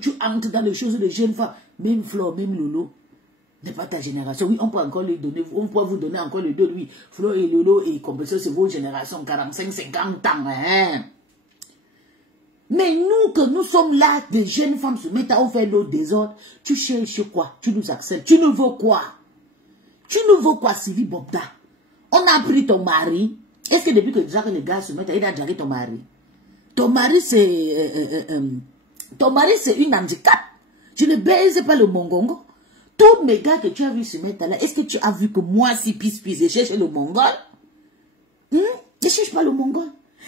tu entres dans les choses des jeunes femmes. Même Flo, même Lolo. N'est pas ta génération. Oui, on peut encore lui donner, on peut vous donner encore les deux. Oui, Flo et Lolo et Compression, c'est vos générations, 45, 50 ans. Hein? Mais nous, que nous sommes là, des jeunes femmes se mettent à faire nos désordres, tu cherches quoi? Tu nous acceptes. Tu nous veux quoi? Tu nous veux quoi, Sylvie Bobda? On a pris ton mari. Est-ce que depuis que les gars se mettent à, il a dragué ton mari? Ton mari, c'est une handicap. Tu ne baises pas le mongongo. Tous mes gars que tu as vu se mettre là, est-ce que tu as vu que moi, si pisse, je cherche le mongol? Je ne cherche pas le mongol.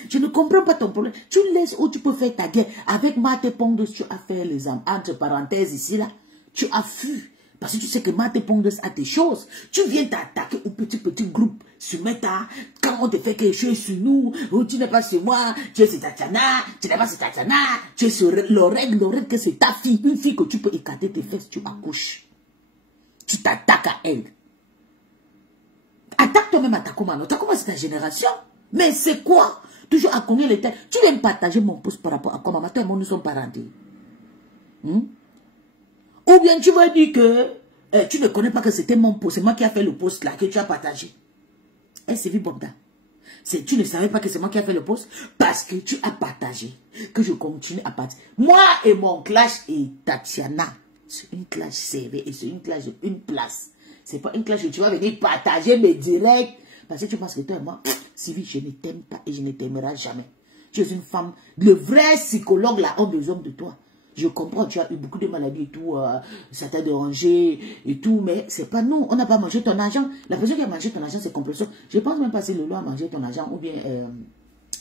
Je ne comprends pas ton problème. Tu laisses où tu peux faire ta guerre. Avec Mate Pondos, tu as fait les âmes. Entre parenthèses ici, là, tu as fui. Parce que tu sais que Mate Pondos a tes choses. Tu viens t'attaquer au petit groupe sur Meta. Quand on te fait quelque chose sur nous, ou tu n'es pas sur moi, tu es sur Tatiana, tu n'es pas sur Tatiana, tu es sur Lorette, que c'est ta fille. Une fille que tu peux écarter tes fesses, tu accouches. Tu t'attaques à elle. Attaque toi-même à Takoma. Takoma, c'est ta génération. Mais c'est quoi? Toujours à connaître les têtes. Tu viens me partager mon post par rapport à quoi maman, toi et moi, nous sommes parentés. Ou bien tu vas dire que tu ne connais pas que c'était mon post. C'est moi qui ai fait le post là, que tu as partagé. Eh, c'est vu Bobda. Tu ne savais pas que c'est moi qui ai fait le post parce que tu as partagé. Que je continue à partager. Moi et mon clash et Tatiana, c'est une clash servée et c'est une clash de une place. C'est pas une clash où tu vas venir partager mes directs. Parce que tu penses que toi et moi, Sylvie, je ne t'aime pas et je ne t'aimerai jamais. Tu es une femme, le vrai psychologue là, ont besoin de toi. Je comprends, tu as eu beaucoup de maladies et tout, ça t'a dérangé et tout, mais c'est pas nous, on n'a pas mangé ton argent. La personne qui a mangé ton argent, c'est Compression. Je pense même pas si Lolo a mangé ton argent ou bien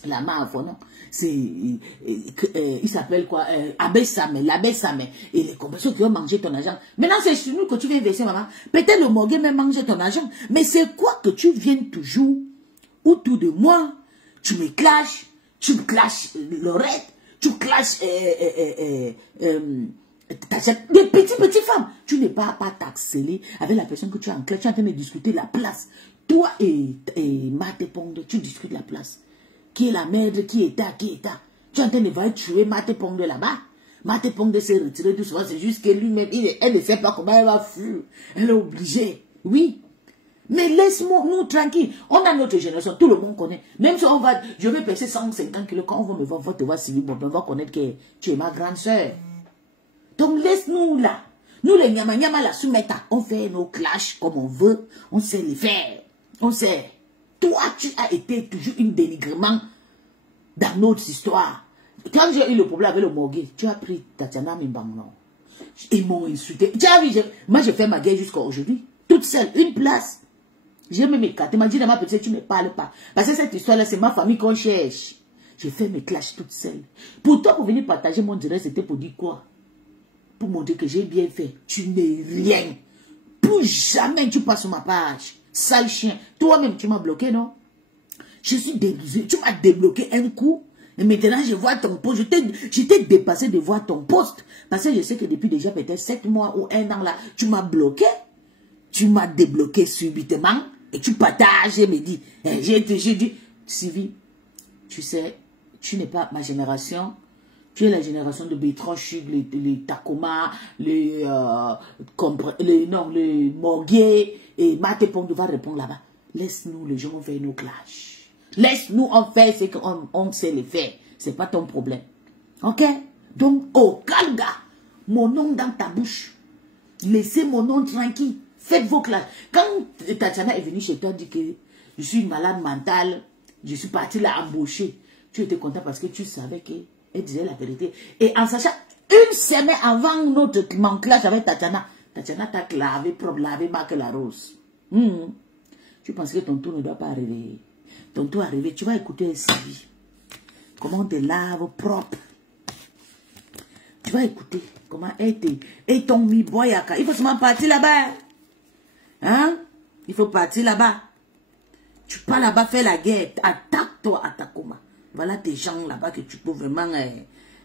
la main non. C'est, il s'appelle quoi, Abbé Samé, l'abbé Samé. Et les Compressions qui ont mangé ton argent. Maintenant, c'est sur nous que tu viens verser, maman. Peut-être le Morgue même manger ton argent. Mais c'est quoi que tu viennes toujours autour de moi? Tu me clashes, Lorette, tu clashes des petites femmes. Tu n'es pas t'accélérer avec la personne que tu as en clash. Tu es en train de discuter la place. Toi et Mate Pondé, tu discutes la place. Qui est la merde, qui est ta. Tu es en train de voir tuer Mate Pondé là-bas. Mate Pondé s'est retiré doucement. C'est juste que lui-même, elle ne sait pas comment elle va fuir. Elle est obligée. Oui. Mais laisse-moi, nous, tranquille. On a notre génération, tout le monde connaît. Même si on va, je vais peser 150 kilos, quand on va me voir, on va te voir Sylvie Bobda, on va connaître que tu es ma grande soeur. Donc laisse-nous là. Nous, les nyama la soumeta, on fait nos clashs comme on veut. On sait les faire. On sait. Toi, tu as été toujours un dénigrement dans notre histoire. Quand j'ai eu le problème avec le Morgue, tu as pris Tatiana Mimbang, non? Ils m'ont insulté. Tu as vu, moi j'ai fait ma guerre jusqu'à aujourd'hui. Toute seule, une place. J'ai même écarté. M'a dit, ma petite, tu ne parles pas. Parce que cette histoire-là, c'est ma famille qu'on cherche. J'ai fait mes clashs toute seule. Pour toi, pour venir partager mon direct, c'était pour dire quoi? Pour montrer que j'ai bien fait. Tu n'es rien. Plus jamais tu passes sur ma page. Sale chien. Toi-même, tu m'as bloqué, non? Je suis dégoûté. Tu m'as débloqué un coup. Et maintenant, je vois ton post. J'étais dépassé de voir ton post. Parce que je sais que depuis déjà peut-être 7 mois ou 1 an là, tu m'as bloqué. Tu m'as débloqué subitement. Et tu partages et me dis. J'ai dit, Sylvie, tu sais, tu n'es pas ma génération. Tu es la génération de Bertrand Chug, les Takoma, les Morguier, et Mate Pong va répondre là-bas. Laisse-nous, les gens, faire nos clashs. Laisse-nous en faire ce qu'on sait les faire. C'est pas ton problème. Ok? Donc, oh, calga, mon nom dans ta bouche. Laissez mon nom tranquille. Faites vos classes. Quand Tatiana est venue chez toi, dit que je suis une malade mentale, je suis partie là embaucher. Tu étais content parce que tu savais qu'elle disait la vérité. Et en sachant, une semaine avant mon clash avec Tatiana, Tatiana t'a lavé, propre, lavé, marque la rose. Tu penses que ton tour ne doit pas arriver. Ton tour arrivé, tu vas écouter Sylvie. Comment on te lave propre. Tu vas écouter comment elle et ton mi-boyaka. Il faut seulement partir là-bas. Hein? Il faut partir là-bas. Tu pars là-bas faire la guerre. Attaque-toi à Takoma. Voilà tes gens là-bas que tu peux vraiment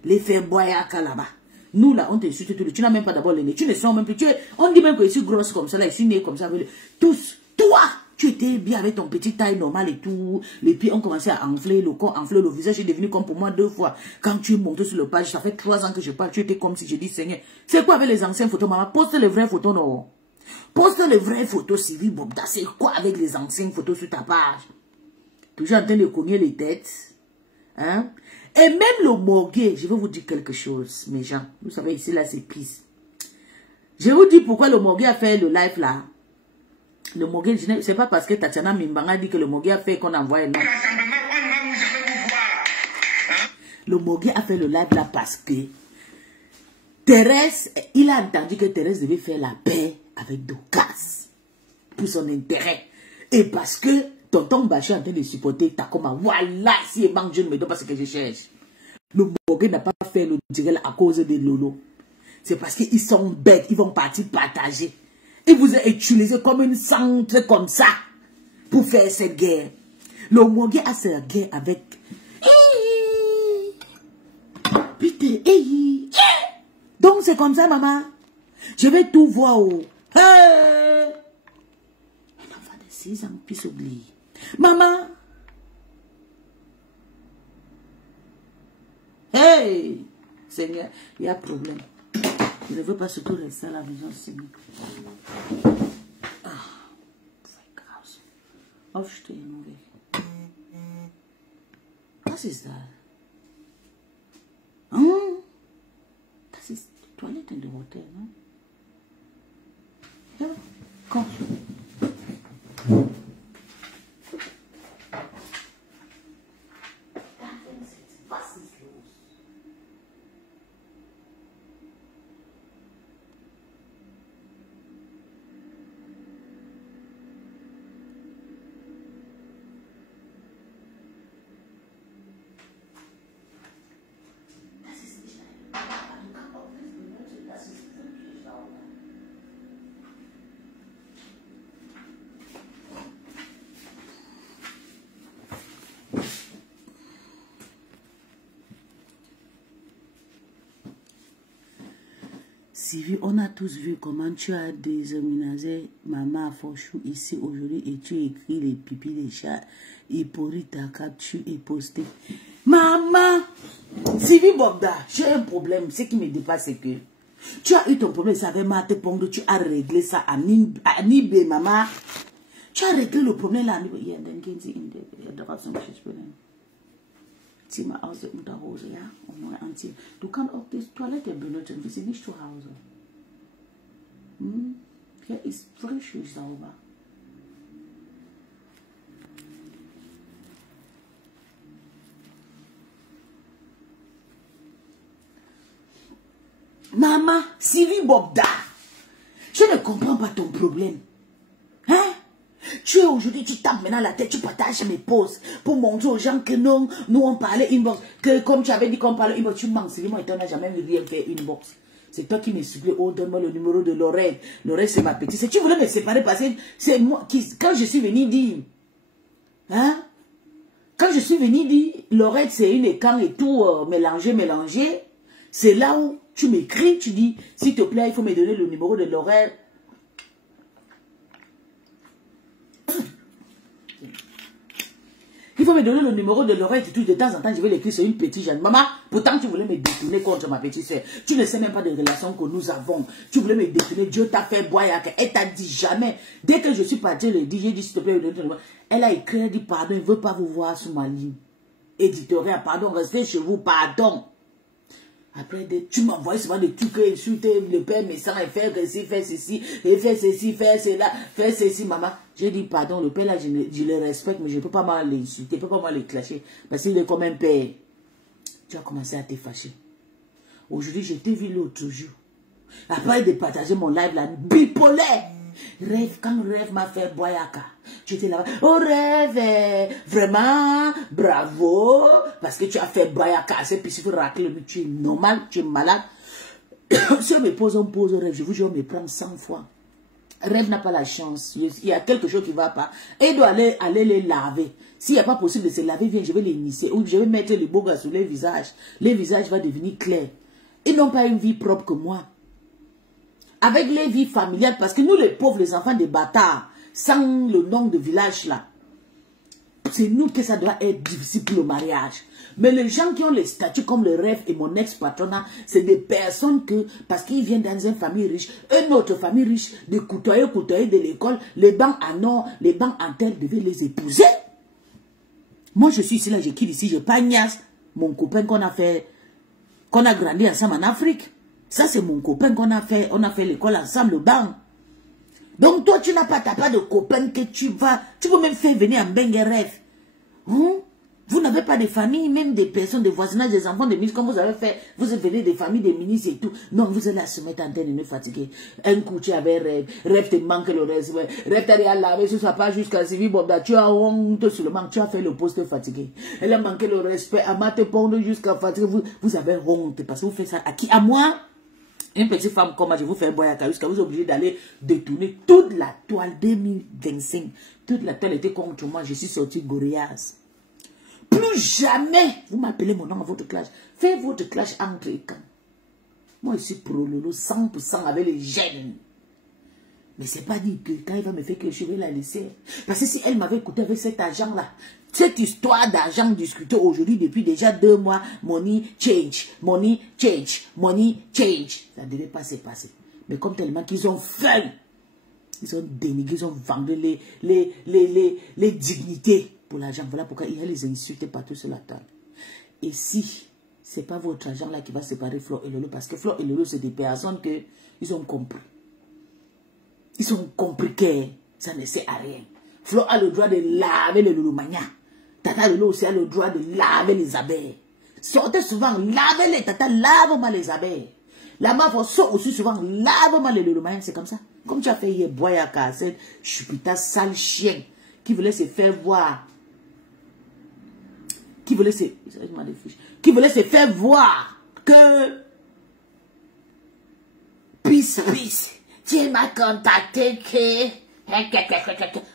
les faire boyaka là-bas. Nous là, on te suit tout. Tu n'as même pas d'abord les nez. Tu ne sens même plus. On dit même que je suis grosse comme ça. Là, je suis née comme ça. Tous. Toi, tu étais bien avec ton petit taille normal et tout. Les pieds ont commencé à enfler. Le corps enflé. Le visage est devenu comme pour moi 2 fois. Quand tu es monté sur le page, ça fait 3 ans que je parle. Tu étais comme si je dis Seigneur. C'est quoi avec les anciennes photos, maman? Poste les vraies photos, non? Poste les vraies photos, Sylvie Bobda. C'est quoi avec les anciennes photos sur ta page? Toujours en train de cogner les têtes. Hein? Et même le Morguier, je vais vous dire quelque chose, mes gens. Vous savez, ici, là, c'est pisse. Je vous dis pourquoi le Morguier a fait le live là. Le Morguier, c'est pas parce que Tatiana Mimbanga dit que le Morguier a fait qu'on envoie non. Le Morguier a fait le live là parce que Thérèse, il a entendu que Thérèse devait faire la paix avec Docas pour son intérêt. Et parce que tonton Bachir est en train de supporter Takoma. Voilà, si il manque, je ne me donne pas ce que je cherche. Le Morguier n'a pas fait le direct à cause de Lolo. C'est parce qu'ils sont bêtes, ils vont partir partager. Il vous a utilisé comme une centre comme ça pour faire cette guerre. Le Morguier a cette guerre avec... Putain, donc c'est comme ça, maman. Je vais tout voir. Un enfant de 6 ans puis s'oublie. Maman. Hey, Seigneur, il y a problème. Je ne veux pas surtout rester à la maison, Seigneur. Aufstehen. Was ist das? Das ist die Toilette in dem Hotel, ne? Ja, komm. Was ist los? Sylvie, on a tous vu comment tu as désaménagé maman à Forchou ici aujourd'hui et tu écris les pipis des chats et pour ta capture et posté. Maman, Sylvie Bobda, j'ai un problème. Ce qui me dépasse, c'est que tu as eu ton problème, ça avait Mate Pong, tu as réglé ça à Nibé, maman. Tu as réglé le problème là. Zimmer aus der Unterhose, ja, und neu anziehen. Du kannst auch die Toilette benutzen, wir sind nicht zu Hause. Hier ist frisch und sauber. Maman, Sylvie Bobda, je ne comprends pas ton problème. Hein? Tu es aujourd'hui, tu tapes maintenant la tête, tu partages mes posts pour montrer aux gens que non, nous on parlait inbox, que comme tu avais dit qu'on parlait inbox, tu mens, c'est moi et toi, on n'a jamais rien fait inbox. C'est toi qui me supplie, oh donne-moi le numéro de Lorraine. Lorraine c'est ma petite, si tu voulais me séparer parce que c'est moi qui, quand je suis venu dire, hein, quand je suis venu dire, Lorraine c'est une écran et tout mélangé, c'est là où tu m'écris, tu dis, s'il te plaît, il faut me donner le numéro de Lorraine. Il faut me donner le numéro de l'oreille et tout. De temps en temps, je vais l'écrire sur une petite jeune. Maman, pourtant tu voulais me détourner contre ma petite soeur. Tu ne sais même pas de relation que nous avons. Tu voulais me détourner. Dieu t'a fait boire. Elle t'a dit jamais. Dès que je suis parti, elle dit, j'ai dit s'il te plaît, elle a écrit, elle dit pardon, il ne veut pas vous voir sur ma ligne. Éditorial, pardon, restez chez vous, pardon. Après, tu m'envoies souvent des trucs, insulter le père, mais sans faire ceci, faire ceci, et faire ceci, faire cela, faire ceci, maman. J'ai dit, pardon, le père là, je le respecte, mais je ne peux pas mal l'insulter, je ne peux pas mal le clasher, parce qu'il est comme un père. Tu as commencé à te fâcher. Aujourd'hui, je t'ai vu l'autre jour. Après de partager mon live là, bipolaire. Rêve, quand Rêve m'a fait boyaka, tu étais là, oh Rêve, vraiment, bravo, parce que tu as fait boyaka, c'est puis il faut racler, mais tu es normal, tu es malade. Si on me pose Rêve, je vous jure, on me prend 100 fois. Rêve n'a pas la chance, il y a quelque chose qui ne va pas, et il doit aller les laver. S'il n'y a pas possible de se laver, viens, je vais les nisser, ou je vais mettre les beaux gars sur les visages vont devenir clairs. Ils n'ont pas une vie propre que moi. Avec les vies familiales, parce que nous les pauvres, les enfants des bâtards, sans le nom de village là, c'est nous que ça doit être difficile pour le mariage. Mais les gens qui ont les statuts comme le Rêve et mon ex-patronat, c'est des personnes que, parce qu'ils viennent dans une famille riche, une autre famille riche, de couteiller de l'école, les bancs en or, les bancs en terre devaient les épouser. Moi je suis ici là, je quitte ici, je pagnasse mon copain qu'on a grandi ensemble en Afrique. Ça, c'est mon copain qu'on a fait. On a fait l'école ensemble, le banc. Donc, toi, tu n'as pas, t'as pas de copain que tu peux même faire venir un bengue Rêve. Vous n'avez pas de famille, même des personnes, des voisinages, des enfants, des ministres, comme vous avez fait. Vous venez des familles, des ministres et tout. Non, vous allez à se mettre en train de nous fatiguer. Un coup, tu avais Rêve. Rêve te manque le reste. Rêve t'allait à laver, ce soit pas jusqu'à Sylvie Bobda. Tu as honte seulement. Tu as fait le poste fatigué. Elle a manqué le respect. Ama te pondre jusqu'à fatiguer. Vous avez honte parce que vous faites ça à qui? À moi? Une petite femme comme moi, je vous fais un boyaka jusqu'à vous obligez d'aller détourner toute la toile 2025. Toute la toile était contre moi. Je suis sorti Gorias. Plus jamais vous m'appelez mon nom à votre clash. Faites votre clash entre camps. Moi, je suis pro-lolo 100% avec les jeunes. Mais c'est pas dit que quand il va me faire quelque chose, je vais la laisser. Parce que si elle m'avait écouté avec cet argent-là, cette histoire d'argent discutée aujourd'hui depuis déjà 2 mois, money change, money change, money change. Ça ne devait pas se passer. Mais comme tellement qu'ils ont fait, ils ont dénigré, ils ont vendu les dignités pour l'argent. Voilà pourquoi il y a les insultes partout sur la table. Et si ce n'est pas votre argent là qui va séparer Flo et Lolo, parce que Flo et Lolo, c'est des personnes qu'ils ont compris. Ils ont compris que ça ne sert à rien. Flo a le droit de laver le Lolomania. Tata Lolo aussi a le droit de laver les abeilles. Sortez souvent, lavez-les, tata, lave-moi les abeilles. La mafia sort aussi souvent, lave-moi les Lolomania, c'est comme ça. Comme tu as fait hier, Boyaka, cette chupita sale chien qui voulait se faire voir. Qui voulait se faire voir que peace. Tu m'as contacté que...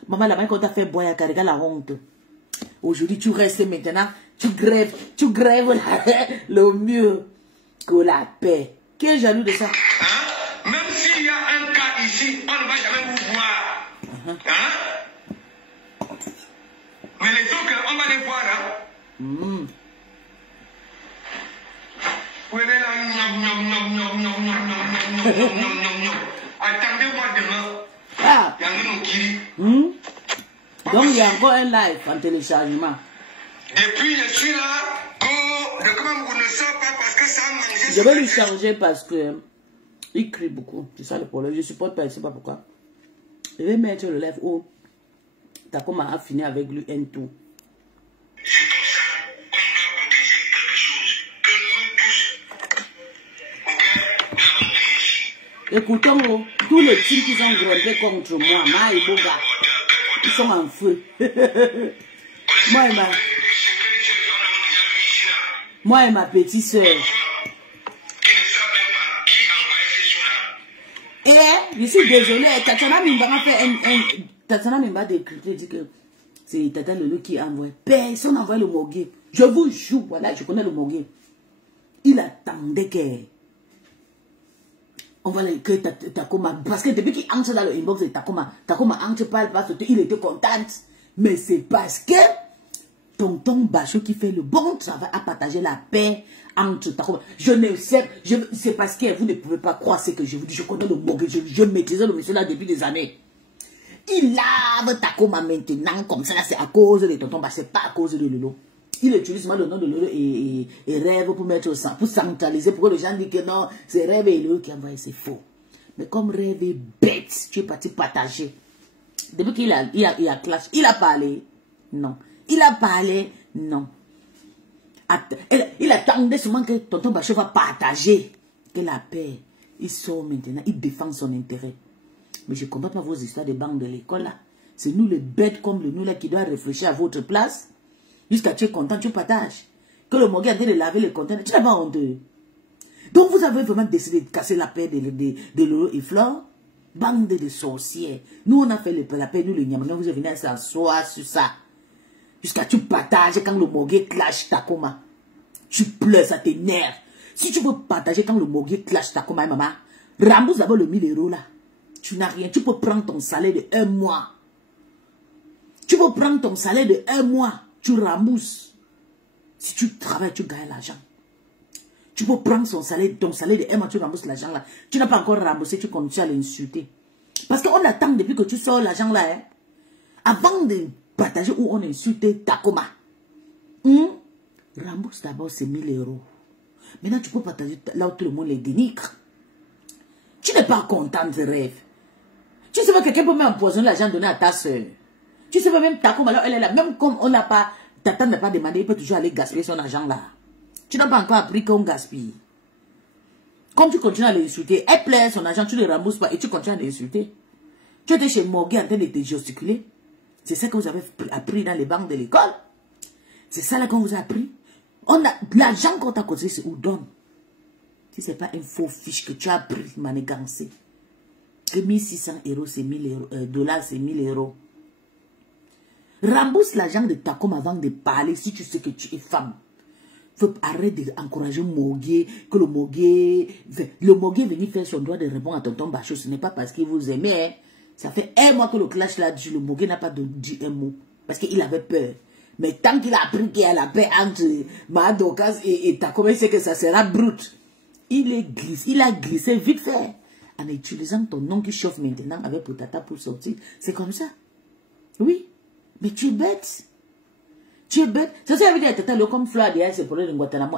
Maman, la main qu'on t'a fait boire, regarde la honte. Aujourd'hui, tu restes maintenant, tu grèves le mieux que la paix. Qui est jaloux de ça? Hein? Même s'il y a un cas ici, on ne va jamais vous voir. Hein? Mais les autres, on va les voir. Hein? Vous allez là, attendez-moi demain. Ah. Il y a un kiri. Donc il y a encore un live en téléchargement. Depuis je suis là, de comment vous ne savez pas parce que ça a mangé. Je vais lui changer parce que il crie beaucoup. C'est ça le problème. Je supporte pas, je ne sais pas pourquoi. Je vais mettre le live où t'as comme à finir avec lui un tout. C'est comme ça qu'on doit protéger quelque chose que nous tous, ok, nous avons réussi. Écoutons, tous les types qui sont grondés contre moi, Ma et Boga, ils sont en feu. Moi et ma petite soeur. Et je suis désolée, Tatiana Mimba a fait Tatiana Mimba décrypté, dit que c'est Tata Lolo qui a envoyé. Personne n'a envoyé le Mogué. Je vous jure, voilà, je connais le Mogué. Il attendait que... On va que Takoma, parce que depuis qu'il entre dans le inbox de Takoma entre parle parce qu'il était content. Mais c'est parce que tonton Bachot qui fait le bon travail à partager la paix entre Takoma. Je ne sais, c'est parce que vous ne pouvez pas croire ce que je vous dis. Je connais le mot, je maîtrisais le monsieur là depuis des années. Il lave Takoma maintenant, comme ça, c'est à cause de tonton Bachot, c'est pas à cause de Lolo. Il utilise mal le nom de Lolo et Rêve pour mettre au sang, pour centraliser, pour que les gens disent que non, c'est Rêve et Lolo qui envoie, c'est faux. Mais comme Rêve est bête, tu es parti partager. Depuis qu'il a clash, il a parlé, non. Il a parlé, non. Il attendait seulement que tonton Bachot va partager que la paix. Il sort maintenant, il défend son intérêt. Mais je ne comprends pas vos histoires de banques de l'école là. C'est nous les bêtes comme nous là qui doivent réfléchir à votre place. Jusqu'à tu es content, tu partages. Que le Mogui est en train de laver les conteneurs, tu n'as pas honte. Donc vous avez vraiment décidé de casser la paix de Lolo et Flore. Bande de sorcières. Nous on a fait la paix, nous les Nyamans, vous venez à s'asseoir sur ça. Jusqu'à tu partages quand le Mogui clash Takoma. Tu pleures, ça t'énerve. Si tu veux partager quand le Mogui clash Takoma, maman, rembourse d'abord le 1000 € là. Tu n'as rien. Tu peux prendre ton salaire de 1 mois. Tu peux prendre ton salaire de 1 mois. Tu rembourses. Si tu travailles, tu gagnes l'argent. Tu peux prendre ton salaire de 1 mois, tu rembourses l'argent là. Tu n'as pas encore remboursé, tu continues à l'insulter. Parce qu'on attend depuis que tu sors l'argent là, hein, avant de partager où on insulte Takoma. Rembourse d'abord ces 1000 €. Maintenant, tu peux partager là où tout le monde les dénigre. Tu n'es pas content de rêve. Tu sais pas, quelqu'un peut même empoisonner l'argent donné à ta soeur. Tu sais pas, même Takoma, alors elle est là. Même comme on n'a pas, Tata n'a pas demandé, il peut toujours aller gaspiller son argent là. Tu n'as pas encore appris qu'on gaspille. Comme tu continues à l'insulter, elle plaît son argent, tu ne le rembourses pas et tu continues à l'insulter. Tu étais chez Mogui en train de te gesticuler. C'est ça que vous avez appris dans les banques de l'école. C'est ça là qu'on vous a appris. L'argent qu'on t'a causé, c'est où donne. Si ce n'est pas un faux fiche que tu as pris, manigancé. Que 1600 €, c'est 1000 $, c'est 1000 €. Rembourse l'argent de Takoma avant de parler si tu sais que tu es femme. Faut arrêter d'encourager Mogui, que le Mogui est venu faire son droit de répondre à tonton Bachot. Ce n'est pas parce qu'il vous aimait. Hein. Ça fait 1 mois que le clash là, le Mogui n'a pas dit un mot. Parce qu'il avait peur. Mais tant qu'il a appris qu'il y a la paix entre Madokas et Takoma, il sait que ça sera brut. Il a glissé vite fait. En utilisant ton nom qui chauffe maintenant avec Potata pour sortir. C'est comme ça. Oui. Mais tu es bête. Tu es bête. C'est ça qui veut dire, Tata, comme Flore derrière ses problèmes de Guantanamo.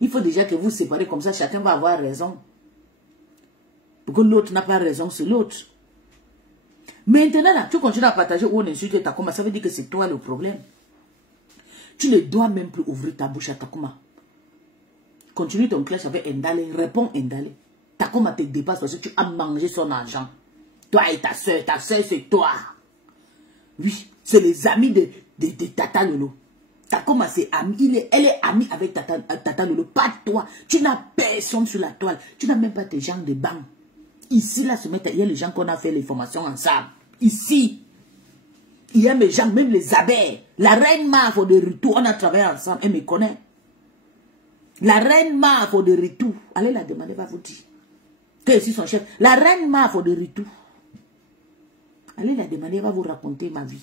Il faut déjà que vous séparez comme ça, chacun va avoir raison. Pour que l'autre n'a pas raison, c'est l'autre. Maintenant, là, tu continues à partager où on insulte Takoma. Ça veut dire que c'est toi le problème. Tu ne dois même plus ouvrir ta bouche à Takoma. Continue ton clash avec Ndale. Réponds Ndale. Takoma te dépasse parce que tu as mangé son argent. Toi et ta soeur c'est toi. Oui, c'est les amis de Tata Lolo. Takoma c'est ami, elle est amie avec Tata Lolo, pas toi. Tu n'as personne sur la toile. Tu n'as même pas tes gens de banque. Ici, là, il y a les gens qu'on a fait les formations ensemble. Ici. Il y a mes gens, même les abeilles. La reine Mafo de Ritou, on a travaillé ensemble, elle me connaît. La reine Mafo de Ritou, allez la demander, va vous dire. Que ici son chef. La reine Mafo de Ritou. Allez la demander, elle va vous raconter ma vie.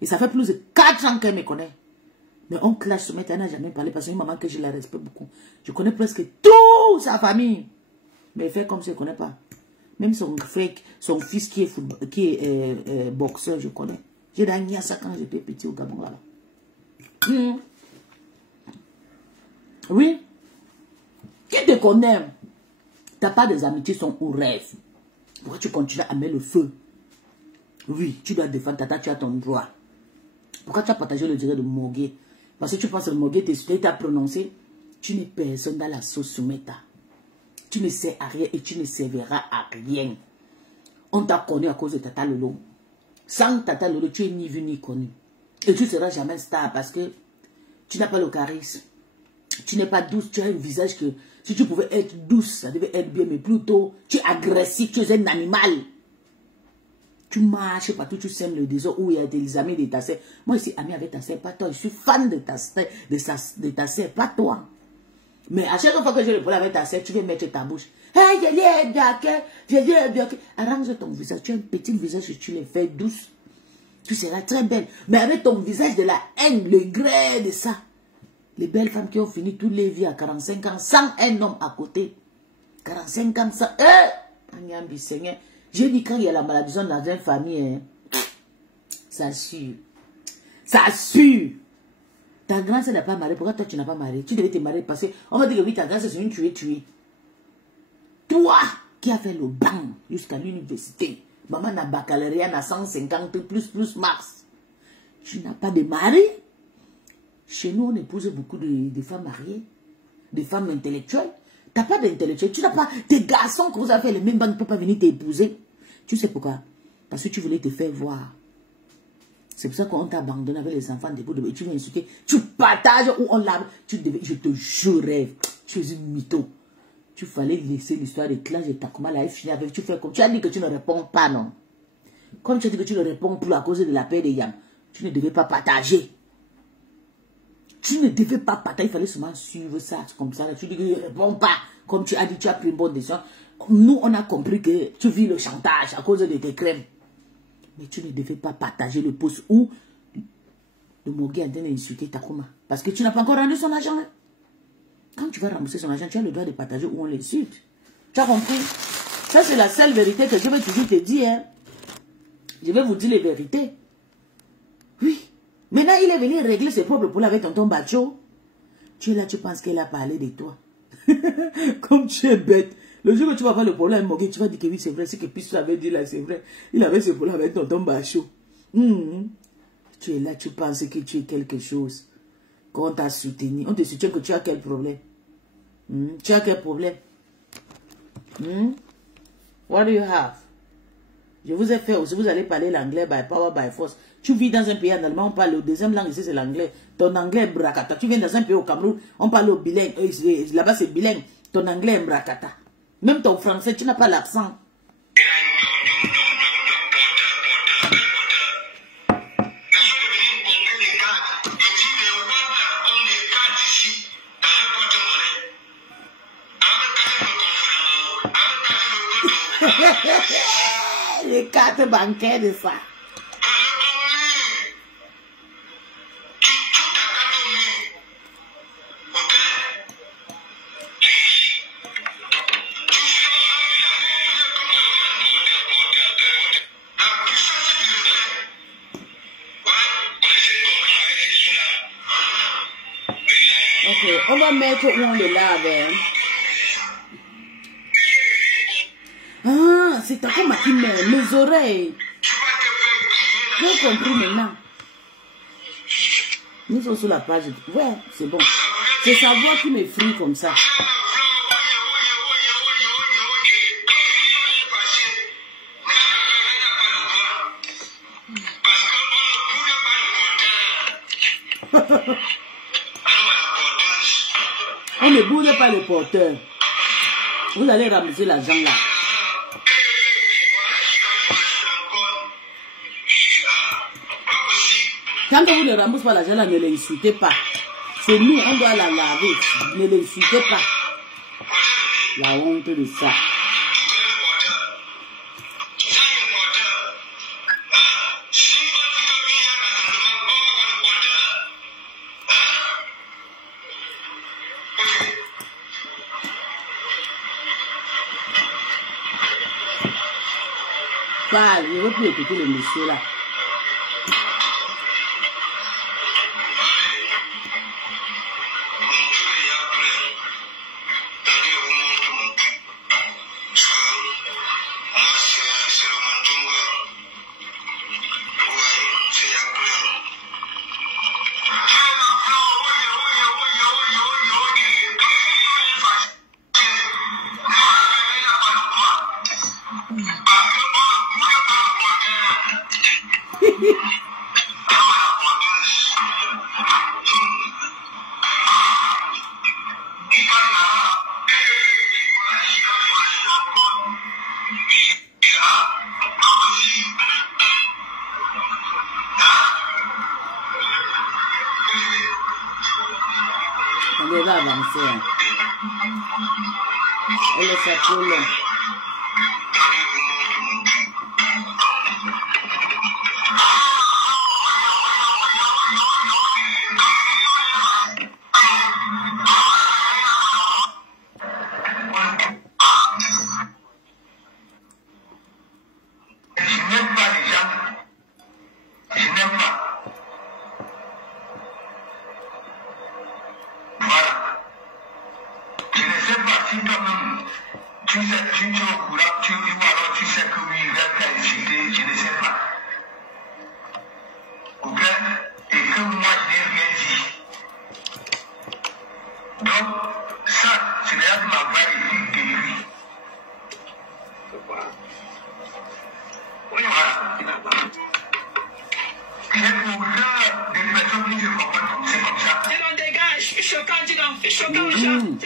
Et ça fait plus de 4 ans qu'elle me connaît. Mais on clash ce matin, elle n'a jamais parlé parce que c'est une maman que je la respecte beaucoup. Je connais presque toute sa famille. Mais elle fait comme si elle ne connaît pas. Même son fils qui est boxeur, je connais. J'ai gagné ça quand j'étais petit au Gabon. Là. Oui. Qui te connaît? Tu n'as pas des amitiés, sont au rêve. Pourquoi tu continues à mettre le feu? Oui, tu dois défendre Tata, tu as ton droit. Pourquoi tu as partagé le direct de Mogui? Parce que tu penses que le Mogui t'a prononcé. Tu n'es personne dans la sauce Soumeta. Tu ne sais à rien et tu ne serviras à rien. On t'a connu à cause de Tata Lolo. Sans Tata Lolo, tu es ni vu ni connu. Et tu ne seras jamais star parce que tu n'as pas le charisme. Tu n'es pas douce, tu as un visage que si tu pouvais être douce, ça devait être bien, mais plutôt tu es agressif, tu es un animal. Tu marches partout, tu sèmes le désordre où il y a des amis de ta sœur. Moi, je suis ami avec ta sœur, pas toi. Je suis fan de ta sœur, pas toi. Mais à chaque fois que je le parle avec ta sœur, tu viens mettre ta bouche. Hey, je l'ai bien. Arrange ton visage. Tu as un petit visage que tu les fais douce. Tu seras très belle. Mais avec ton visage de la haine, le gré de ça. Les belles femmes qui ont fini toutes les vies à 45 ans, sans un homme à côté. 45 ans, ça. J'ai dit quand il y a la maladie dans une famille, hein, ça suit. Ça suit. Ta grand-sœur n'a pas marié. Pourquoi toi tu n'as pas marié? Tu devais te marier parce qu'on va dire que oui, ta grand-sœur c'est une tuée. Toi qui as fait le banc jusqu'à l'université. Maman n'a baccalauréat, n'a 150 plus mars. Tu n'as pas de mari. Chez nous, on épouse beaucoup de femmes mariées, de femmes intellectuelles. Tu n'as pas d'intellectuel. Tu n'as pas tes garçons que vous avez fait les mêmes bancs ne peuvent pas venir t'épouser. Tu sais pourquoi? Parce que tu voulais te faire voir. C'est pour ça qu'on t'a abandonné avec les enfants debout. Tu viens insulter. Tu partages où on l'a. Je te jurais. Tu es une mytho. Tu fallait laisser l'histoire de Clash et Takuma la finir avec. Tu fais comme. Tu as dit que tu ne réponds pas, non? Comme tu as dit que tu ne réponds plus à cause de la paix des Yam. Tu ne devais pas partager. Tu ne devais pas partager. Il fallait seulement suivre ça comme ça. Là. Tu dis que je ne réponds pas. Comme tu as dit, tu as pris une bonne décision. Nous, on a compris que tu vis le chantage à cause de tes crèmes. Mais tu ne devais pas partager le post où le Mogui a donné insulter Takuma. Parce que tu n'as pas encore rendu son argent. Là. Quand tu vas rembourser son argent, tu as le droit de partager où on l'insulte. Tu as compris? Ça, c'est la seule vérité que je vais toujours te dire. Hein. Je vais vous dire les vérités. Oui. Maintenant, il est venu régler ses propres problèmes avec tonton Bacho. Tu es là, tu penses qu'elle a parlé de toi. Comme tu es bête. Le jour que tu vas avoir le problème avec Mogui, tu vas dire que oui, c'est vrai. Ce que Pisto avait dit là, c'est vrai. Il avait ce problème avec tonton Bacho. Tu es là, tu penses que tu es quelque chose. Quand on t'a soutenu, on te soutient que tu as quel problème? Tu as quel problème? What do you have? Je vous ai fait aussi, vous allez parler l'anglais by power, by force. Tu vis dans un pays en allemand, on parle le deuxième langue ici, c'est l'anglais. Ton anglais est brakata. Tu viens dans un pays au Cameroun, on parle au bilingue. Là-bas, c'est bilingue. Ton anglais est brakata. Même ton français, tu n'as pas l'accent. Les cartes bancaires de ça. Ok, on va mettre où on le lave. Hein. Ah, c'est encore qui met mes oreilles. J'ai compris maintenant. Nous sommes sur la page. Ouais, c'est bon. C'est sa voix qui me frie comme ça. On ne bouge pas le porteur. Vous allez ramasser l'argent là. Quand vous ne remboursez pas l'argent là, ne l'insultez pas. C'est nous, on doit la laver. Ne l'insultez pas. La honte de ça. Bah, je ne veux plus écouter le monsieur là. On va avancer. On laisse ça trop long. Pourquoi? Oui, là-bas. Il est pour des personnes qui se comportent comme ça. Dis donc, dégage, fais choquant, dis donc, fais choquant, dis donc,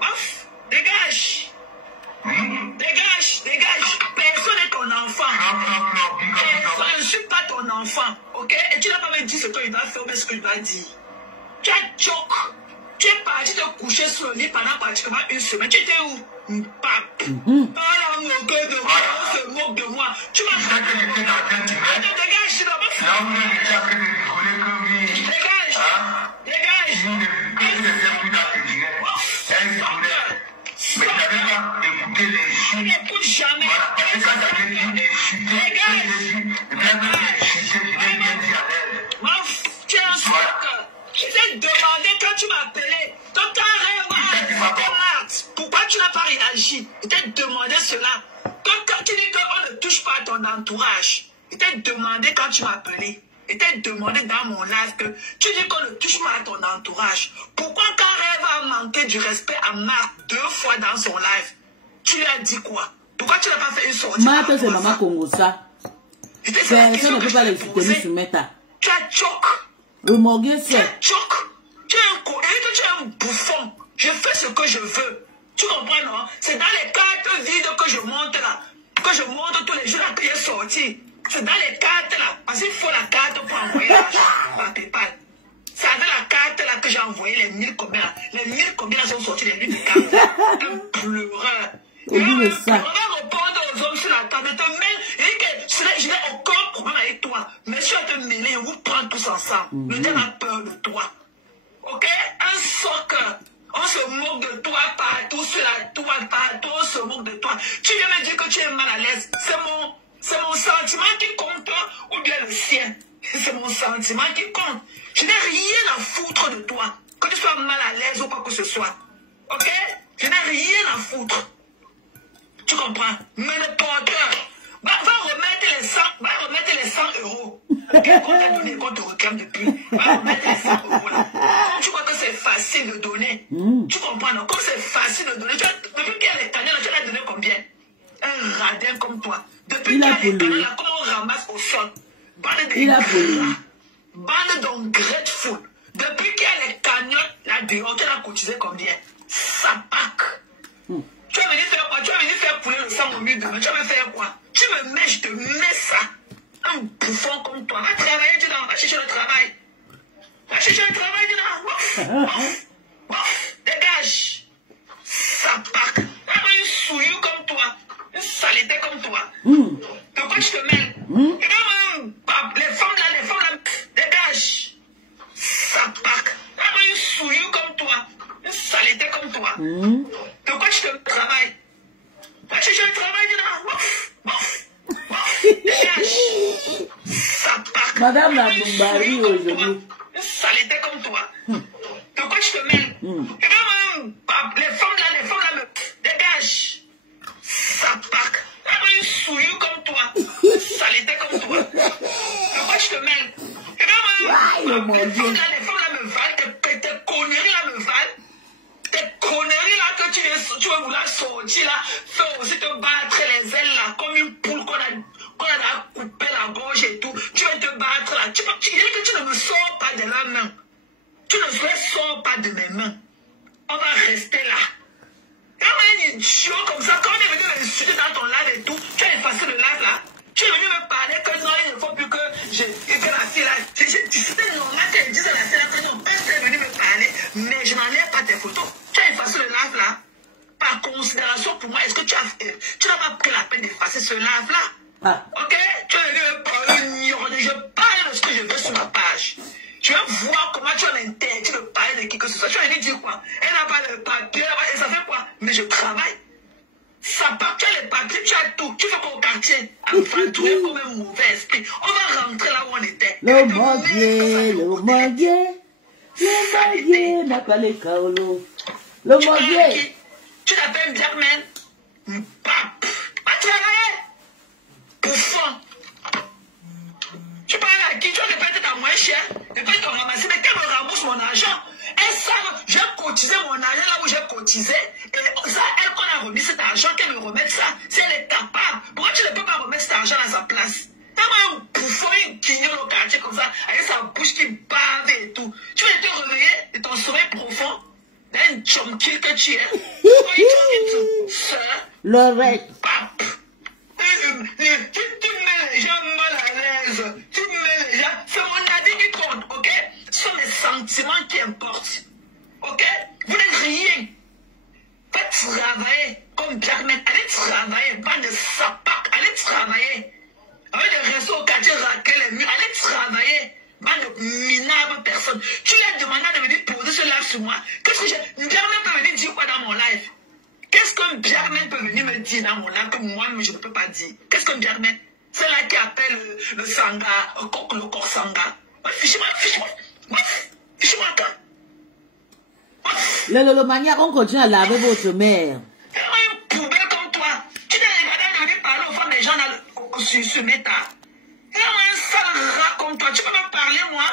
bof, dégage. Dégage, dégage. Personne n'est ton enfant. Personne ne suis pas ton enfant, ok? Et tu n'as pas me dit ce qu'il va faire, mais ce qu'il va dire. Tu as choc. Tu es parti te coucher sur le lit pendant pratiquement une semaine. Tu étais où? Pape. Parle à mon cœur de moi, on se moque de moi. Tu m'as fait que j'étais dans un direct. Dégage, je dois pas faire. Là, vous avez déjà fait de rigoler que oui. Dégage. Dégage. Vous n'étiez plus dans ce direct. Elle rigolait. Mais tu n'avais pas écouté les chutes. Tu n'écoutes jamais. Voilà, parce que quand tu avais dit les chutes, tu as dit à l'aise. Tu es un socle. Je t'ai demandé quand tu m'appelais, quand tu as pourquoi tu n'as pas réagi? Je t'ai demandé cela. Quand tu dis qu'on ne touche pas à ton entourage, je t'ai demandé quand tu m'appelais. Je t'ai demandé dans mon live que tu dis qu'on ne touche pas à ton entourage. Pourquoi quand Rêve a manqué du respect à Marc 2 fois dans son live, tu lui as dit quoi? Pourquoi tu n'as pas fait une sortie? Marc, c'est maman Congo ça. Personne ne peut pas les soutenir sur Meta. Tu as choc. Le morgue, c'est. Tu as choc. Tu es un bouffon. Je fais ce que je veux. Tu comprends, non? C'est dans les cartes vides que je monte là. Que je monte tous les jours là que j'ai sorti. C'est dans les cartes là. Parce qu'il faut la carte pour envoyer l'argent par PayPal. C'est dans la carte là que j'ai envoyé les 1000 combien là. Les 1000 combien là sont sortis les 1000 cartes. Un pleureur. On va répondre aux hommes sur la table. Je n'ai aucun problème avec toi. Mais si on te mêler, on vous prend tous ensemble. Le diable a peur de toi. Ok? Un socle. On se moque de toi partout sur la toile, partout on se moque de toi. Tu viens me dire que tu es mal à l'aise. C'est mon sentiment qui compte ou bien le sien. C'est mon sentiment qui compte. Je n'ai rien à foutre de toi. Que tu sois mal à l'aise ou quoi que ce soit. Ok? Je n'ai rien à foutre. Tu comprends? Mais le porteur va remettre les 100 euros. Qu'on t'a donné, qu'on te réclame depuis. Va remettre les 100 euros là. Comme tu crois que c'est facile de donner. Tu comprends, non? Comme c'est facile de donner. Depuis qu'il y a les canaux, tu l'as donné combien? Un radin comme toi. Depuis qu'il y a les canaux là, comment on ramasse au sol? Bande d'ungrateful. Depuis qu'il y a les cagnottes là dehors, tu l'as cotisé combien? Sapac. Tu vas venir faire quoi? Tu vas venir faire couler le sang au milieu demain. Tu vas me faire quoi? Tu me mets, je te mets ça. Un bouffon comme toi. Va travailler, tu vas chercher le travail. Va chercher le travail, tu vas. Dégage. Sapac. Un souillou comme toi. Une saleté comme toi. De quoi tu te mêles? Les femmes là, dégage. Sapac. Un souillou comme toi. Une saleté comme toi. De quoi tu te travailles? Va chercher le travail, tu vas. Dégage. Sapac. Madame la Bombari aujourd'hui. Une saleté comme toi. De quoi tu te mêles? Les femmes là, dégage. Sapac. Un souillou comme toi. Une saleté comme toi. De quoi tu te mêles? Les femmes là me valent. Tes conneries là me valent. Tes conneries là que tu veux vouloir sortir là, fais aussi te battre les ailes là, comme une poule qu'on a coupé la gorge et tout. Tu vas te battre là. Il dit que tu ne me sors pas de la main. Tu ne me sors pas de mes mains. On va rester là. Quand un idiot comme ça, quand on est venu m'insulter dans ton live et tout, tu as effacé le live là. Tu es venu me parler que non, il ne faut plus que que la fille là. C'était normal qu'elle dise à la fille là que non, elle est venue me parler, mais je n'enlève pas tes photos. Tu as effacé le live là. Par considération pour moi, est-ce que tu n'as pas pris la peine d'effacer ce live là? Ok? Tu es venu me parler, je parle de ce que je veux sur ma page. Tu vas voir comment tu as l'interdit de parler de qui que ce soit. Tu vas lui dire quoi? Elle n'a pas le papier, et ça fait quoi? Mais je travaille. Ça part, tu as les papiers, tu as tout. Tu fais quoi au quartier? Aventurer comme un mauvais esprit. On va rentrer là où on était. Le moguier n'a pas les kaolo. Le moguier. Tu t'appelles Germaine? Pape. Va travailler. Bouffon. Tu parles à qui? Tu vas répéter ta moins cher. Répète ton ramasser. Mais qu'elle me rembourse mon argent? Elle savent, j'ai cotisé mon argent là où j'ai cotisé. Et ça, elle, qu'on a remis cet argent, qu'elle me remette ça. C'est pleurait. Tu mets les gens mal à l'aise. Tu mets les gens... C'est mon avis qui compte, ok? Ce sont mes sentiments qui importent. Ok? Vous n'êtes rien. Faites travailler comme Biarmen. Allez travailler. Bande de sapac. Allez travailler. Avec les réseaux au quartier Raquel et Mur. Allez travailler. Bande de minables personnes. Tu as demandé de venir poser ce live sur moi. Qu'est-ce que j'ai... Biarmen peut venir dire quoi dans mon live? Qu'est-ce qu'un Biarmen peut venir me dire dans mon live que moi-même je ne peux pas dire? Qu'est-ce qu'un Biarmen? C'est là qui appelle le sanga, le corps sanga. Fichez-moi, Le maniaque, on continue à laver votre mère. Un poubelle comme toi. Tu t'es regardé de venir parler aux femmes des gens sur Meta. Un sale rat comme toi. Tu peux me parler, moi?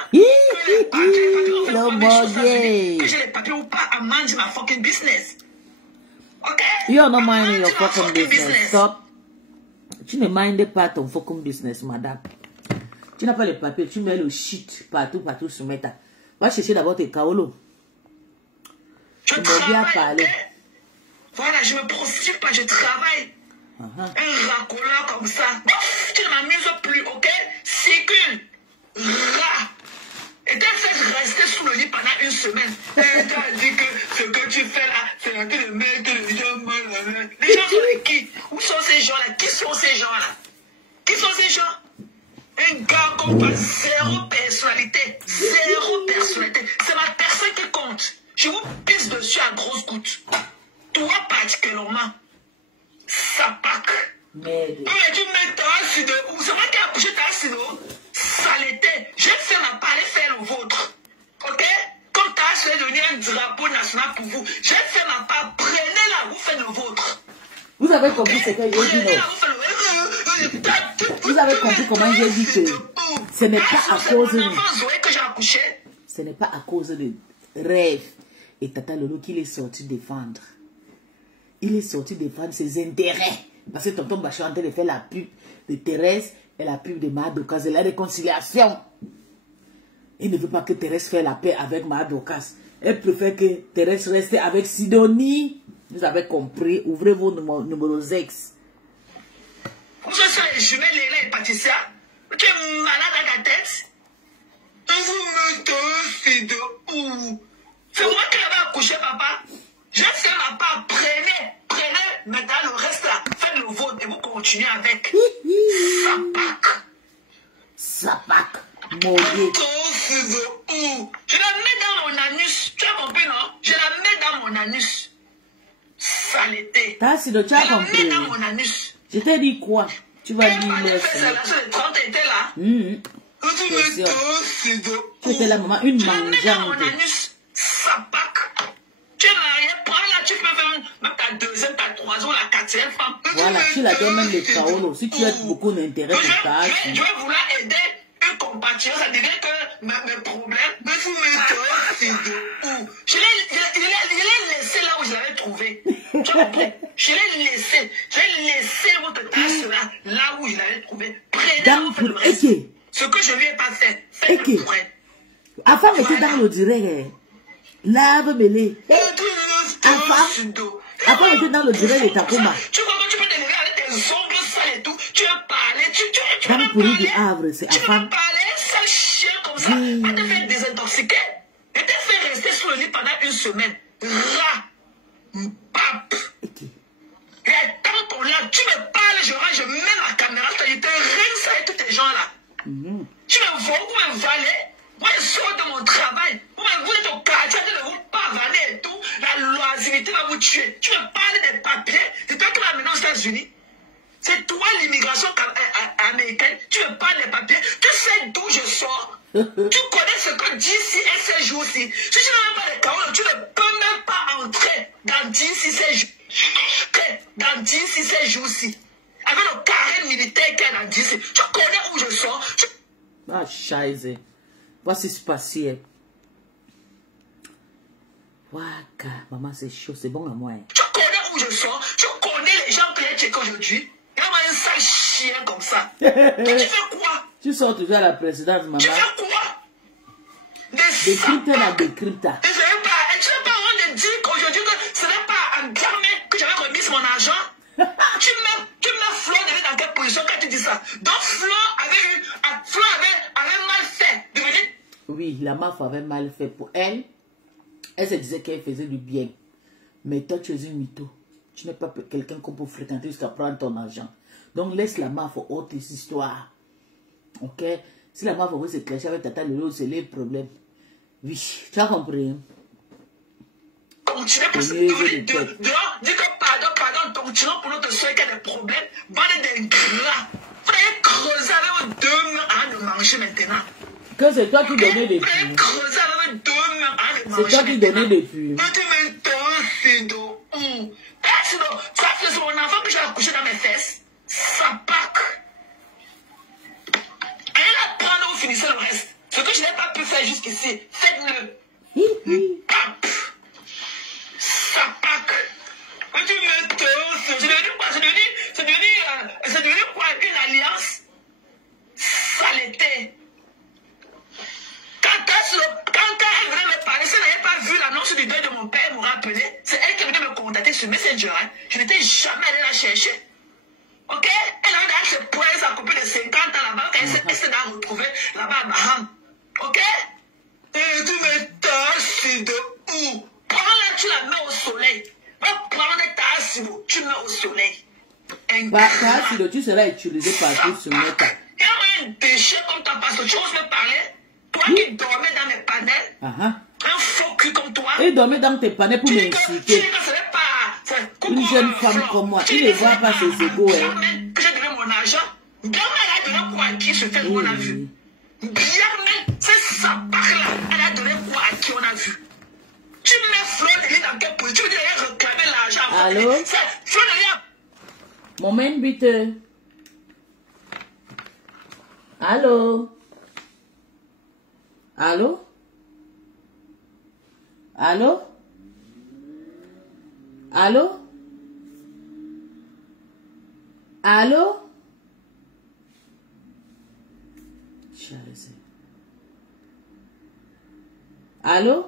Que j'ai les papiers ou pas, I mind my fucking business. Ok? You're not minding your fucking business. Stop. Tu ne mindes pas ton fucking business, madame. Tu n'as pas les papiers, tu mets le shit partout sur Meta. Va chercher d'abord tes kaolos. Je travaille. Voilà, je me prostitue pas, je travaille. Un racoleur comme ça. Tu ne m'amuses plus, ok? C'est qu'un rat. Et t'as fait rester sous le lit pendant une semaine. Et t'as dit que ce que tu fais là, c'est un peu de mettre les gens mal à l'aise. Les gens sont les qui? Où sont ces gens-là? Qui sont ces gens-là? Qui sont ces gens? Un gars comme toi, zéro personnalité. Zéro personnalité. C'est ma personne qui compte. Je vous pisse dessus à grosses gouttes. Toi particulièrement. Sapac. Merde. Mais tu mets ta acido. C'est moi qui ai accouché ta acido. Saleté. Je ne sais pas aller faire le vôtre. Ok? Comme ta acido est devenu un drapeau national pour vous. Je ne sais pas. Prenez-la, vous faites le vôtre. Vous avez compris ce que j'ai dit, non? Vous avez compris comment j'ai dit que ce n'est pas à cause de... Ce n'est pas à cause de rêve. Et Tata Lolo qu'il est sorti défendre. Il est sorti défendre ses intérêts. Parce que tonton Bachar est en train de faire la pub de Thérèse et la pub de Madokas et la réconciliation. Il ne veut pas que Thérèse fasse la paix avec Madokas. Elle préfère que Thérèse reste avec Sidonie. Vous avez compris. Ouvrez vos numéros ex. Vous êtes les jumelles Léla et Patricia. Tu es malade à ta tête. Vous me donnez de où? C'est moi qui l'avais accouché, papa. Je sais ma part. Prenez, maintenant le reste là. Faites le vôtre et vous continuez avec. Sapac. Maudit. Je la mets dans mon anus. Tu as compris, non? Je la mets dans mon anus. Saleté. T'as si tu as compris. Je la mets dans mon anus. Je t'ai dit quoi? Tu vas dire le ça. La 30 était là. Tu étais là, maman, une mangeante. Je la mets dans mon anus. Sapac. Tu es marié, prends là, tu peux faire même ta deuxième, ta troisième, la quatrième femme. Voilà, tu la donnes même les kaolos. Si tu as beaucoup d'intérêt pour ta... Je vais vouloir aider une compatriote, ça devient que mes problèmes. Mais vous mettez de où? Je l'ai laissé là où je l'avais trouvé. Tu comprends? Je l'ai laissé. J'ai laissé votre tasse là où il l'avait trouvé. Prenez le reste. Ce que je ne lui ai pas fait, faites-le pour elle. Avant, elle était dans le direct. Lave-mêlée. Avant, elle était dans le direct de Takoma. Tu vois, tu peux te lever avec tes ongles sales et tout. Tu veux parler, tu dans veux le pays parler. de Havre, c'est Tu veux avant. parler, sale chien comme ça. Pas te faire désintoxiquer. Et te faire rester sur le lit pendant une semaine. Rat. Pape. Et tant qu'on là, tu me parles, je mets ma caméra, je te règne ça et tous ces gens-là. Tu me vois, vous me valez. Moi, je sors de mon travail. Vous êtes au quartier, de vous pavaner et tout. La loisibilité va vous tuer. Tu me parles des papiers. C'est toi qui m'as amené aux États-Unis. C'est toi l'immigration américaine. Tu me parles des papiers. Tu sais d'où je sors. Tu connais ce que DC et ces jours-ci. Si tu n'as même pas de carreaux, tu ne peux même pas entrer dans DC ces jours. Dans DC ces jours-ci. Avec le carré militaire qu'il y a dans DC. Tu connais où je sors. Ah, scheiße. Voici ce passé. Waka, maman, c'est chaud, c'est bon à moi. Tu connais où je sors. Tu connais les gens que j'ai checkés aujourd'hui. Il y a un sale chien comme ça. Tu fais quoi? Tu sors toujours à la présidence, maman. Tu fais quoi? Décrypte la décrypte. Et tu n'as pas honte de dire qu'aujourd'hui que ce n'est pas en Biarmen que j'avais remis mon argent. ça. Donc Flo avait mal fait de me dire. Oui, la MAF avait mal fait pour elle. Elle se disait qu'elle faisait du bien. Mais toi, tu es une mytho. Tu n'es pas quelqu'un qu'on peut fréquenter jusqu'à prendre ton argent. Donc, laisse la MAF autre histoire. Ok? Si la MAF veut se clasher avec Tata Lolo, c'est les problèmes. Oui, tu as compris. Continuez pour dis que pardon, continuons pour notre soeur qui a des problèmes. Bande d'ingrats. Vous allez creuser avec vos deux mains avant de manger maintenant. Que c'est toi qui donnais des puits. Creuser avec vos deux mains avant de manger. C'est toi qui donnais des puits. Ça, c'est mon enfant que j'ai accouché dans mes fesses. Ça pack. Allez la prendre, vous finissez le reste. Ce que je n'ai pas pu faire jusqu'ici, faites-le. Ça pack. Tu me tosses. C'est devenu quoi? C'est devenu quoi? Une alliance? Ça l'était. Quand elle venait me parler, si elle n'avait pas vu l'annonce du deuil de mon père, me rappeler, c'est elle qui venait me contacter sur Messenger. Hein. Je n'étais jamais allé la chercher. Ok? Elle avait d'ailleurs ses poils, sa copine de 50 ans là-bas. Elle s'est retrouvée là-bas à Baham. Ok? Et tu me tasses de où? Prends-la, tu la mets au soleil. Va prendre des tasses, tu mets au soleil. Tasses, tu seras utilisé partout sur le tas. Il y a un déchet comme toi parce que tu oses me parler. Toi qui dormais dans mes panels, un faux cul comme toi. Et dormait dans tes panels pour m'insulter. Une jeune femme comme moi, il ne voit pas ses égaux. Que j'ai donné mon argent. Bien, elle a donné quoi à qui se fait, on a vu. Bien, c'est sa part là. Elle a donné quoi à qui on a vu. Tu mets Flo de l'île dans quelle position? Tu veux dire réclamer l'argent. Allô? Flo de l'île. Moment but. Allô? Allô? Allô? Allô? Allô? Scheiße. Allô?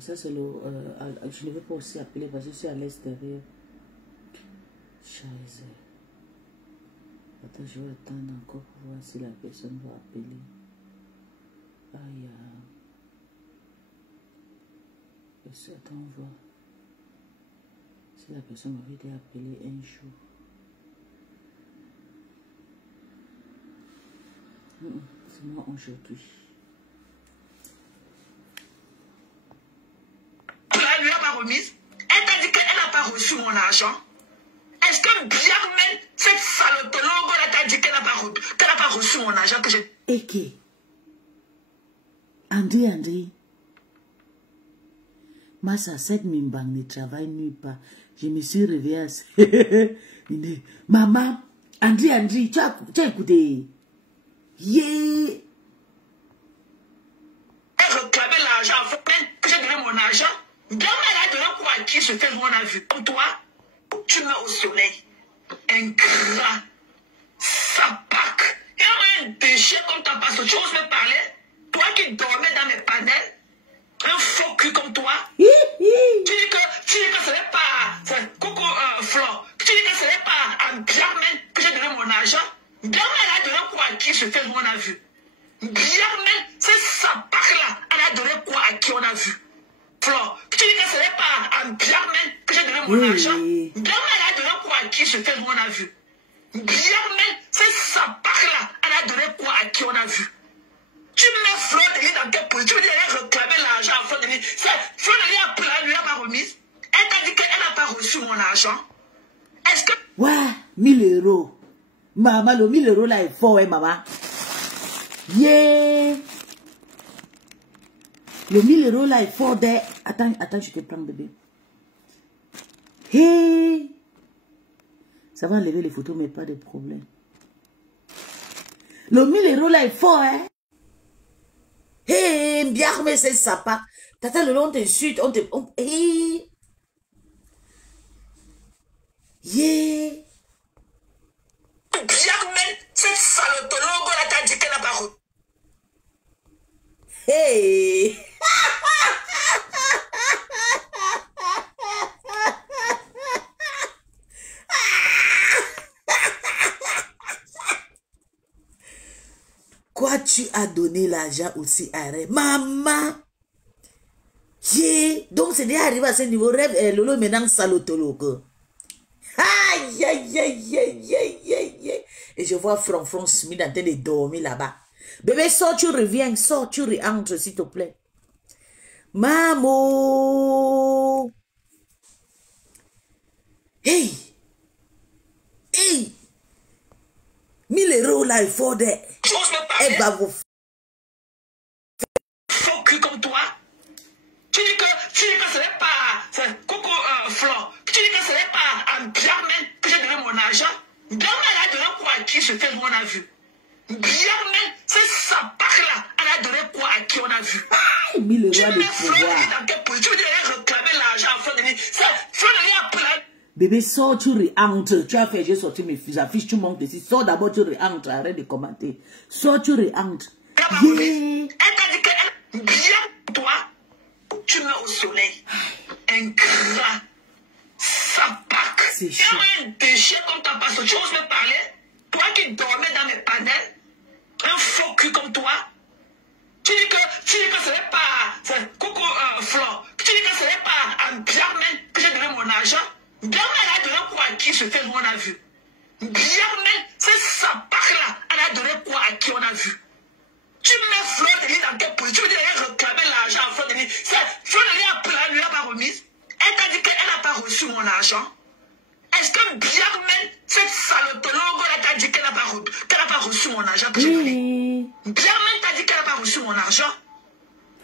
Ça c'est le... je ne vais pas aussi appeler parce que je suis à l'extérieur. Scheiße. Attends, je vais attendre encore pour voir si la personne va appeler. Aïe. Attends, on voit. Si la personne m'avait été appelée un jour. C'est moi aujourd'hui. Elle lui a pas remise. Elle t'a dit qu'elle n'a pas reçu mon argent. Est-ce que bien cette salotologue t'a dit qu'elle n'a pas reçu mon argent que j'ai... Et qui? André. Ma sassette Mimbang ne travaille nulle part. Je me suis réveillée. Maman, André, tu as écouté? Yeah! Elle réclamait l'argent, que j'ai donné mon argent. Bien, elle a donné quoi à qui se fait, on a vu. Comme toi, tu mets au soleil. Ingrat. Ça pack. Il y a un déchet comme toi parce que tu oses me parler. Toi qui dormais dans mes panels. Un faux cul comme toi. Tu dis que ce n'est pas... Coucou Flore. Tu dis que ce n'est pas à Biarmen que j'ai donné mon argent. Biarmen a donné quoi à qui se fait, on a vu. Biarmen, c'est sa part là. Elle a donné quoi à qui on a vu. Flore, tu dis que ce n'est pas à Biarmen que j'ai donné mon argent. Biarmen a donné quoi à qui se fait, on a vu. Biarmen, c'est sa part là. Elle a donné quoi à qui on a vu. Tu mets Flo de l'île dans quelle position? Tu veux dire qu'elle réclamait l'argent à Flo de l'île. Flo de l'île a plein, lui a pas remise. Elle t'a dit qu'elle n'a pas reçu mon argent. Est-ce que... Ouais, 1000 euros. Maman, le 1000 euros là est fort, hein, maman. Yeah! Le 1000 euros là est fort. Attends, je te prends, bébé. Hey! Ça va enlever les photos, mais pas de problème. Le 1000 euros là est fort, hein? Hé, bien, mais c'est sympa. Tata, le long, on t'insulte, hé. Yeah. Bien, mais cette salotologue, là, t'as dit qu'elle n'a pas reçu. Hé. donner l'argent aussi à Rêve. Maman! Yeah. Donc, c'est déjà arrivé à ce niveau. Rêve, Lolo maintenant salotolo. Aïe, aïe, aïe, aïe, aïe, aïe. Et je vois Fronfron Smith en train de dormir là-bas. Bébé, sors, tu reviens, sors, tu rentres, s'il te plaît. Maman! Hey! Hey! 1000 euros là, il faut des... Elle va vous... Faux cul comme toi. Tu dis que ce n'est pas... Coucou Flan. Tu dis que ce n'est pas à Biarmen que j'ai donné mon argent. Biarmen a donné quoi à qui ce fait on a vu. Biarmen, c'est sa part là. Elle a donné quoi à qui on a vu. 1000 euros Tu de mets Flan pouvoir. dans quel point. Tu veux dire réclamer l'argent à Flan. Flan a plein. Bébé, sors, tu rentres. Tu as fait, j'ai sorti mes affiches, tu montes ici. Sors d'abord, tu rentres. Arrête de commenter. Sors, tu rentres. Yeah. Elle t'a dit qu'elle bien toi, tu mets au soleil. Un gras. Ça pack. C'est chaud. Un déchet comme ta passe. Tu oses me parler? Toi qui dormais dans mes panels. Un faux cul comme toi. Tu dis que ce n'est pas... Coucou Flan. Tu dis que ce n'est pas à Biarmen que j'ai donné mon argent. Biarmen a donné quoi à qui ce fait on a vu. Biarmen, c'est sa part là. Elle a donné quoi à qui on a vu. Tu mets Fleur de Lys dans quel point? Tu veux dire réclamer l'argent à Fleur de Lys. Fleur de Lys ne lui a pas remise. Elle t'a dit qu'elle n'a pas reçu mon argent. Est-ce que Biarmen, cette salotologue, elle t'a dit qu'elle n'a pas reçu mon argent que j'ai donné? Biarmen t'a dit qu'elle n'a pas reçu mon argent.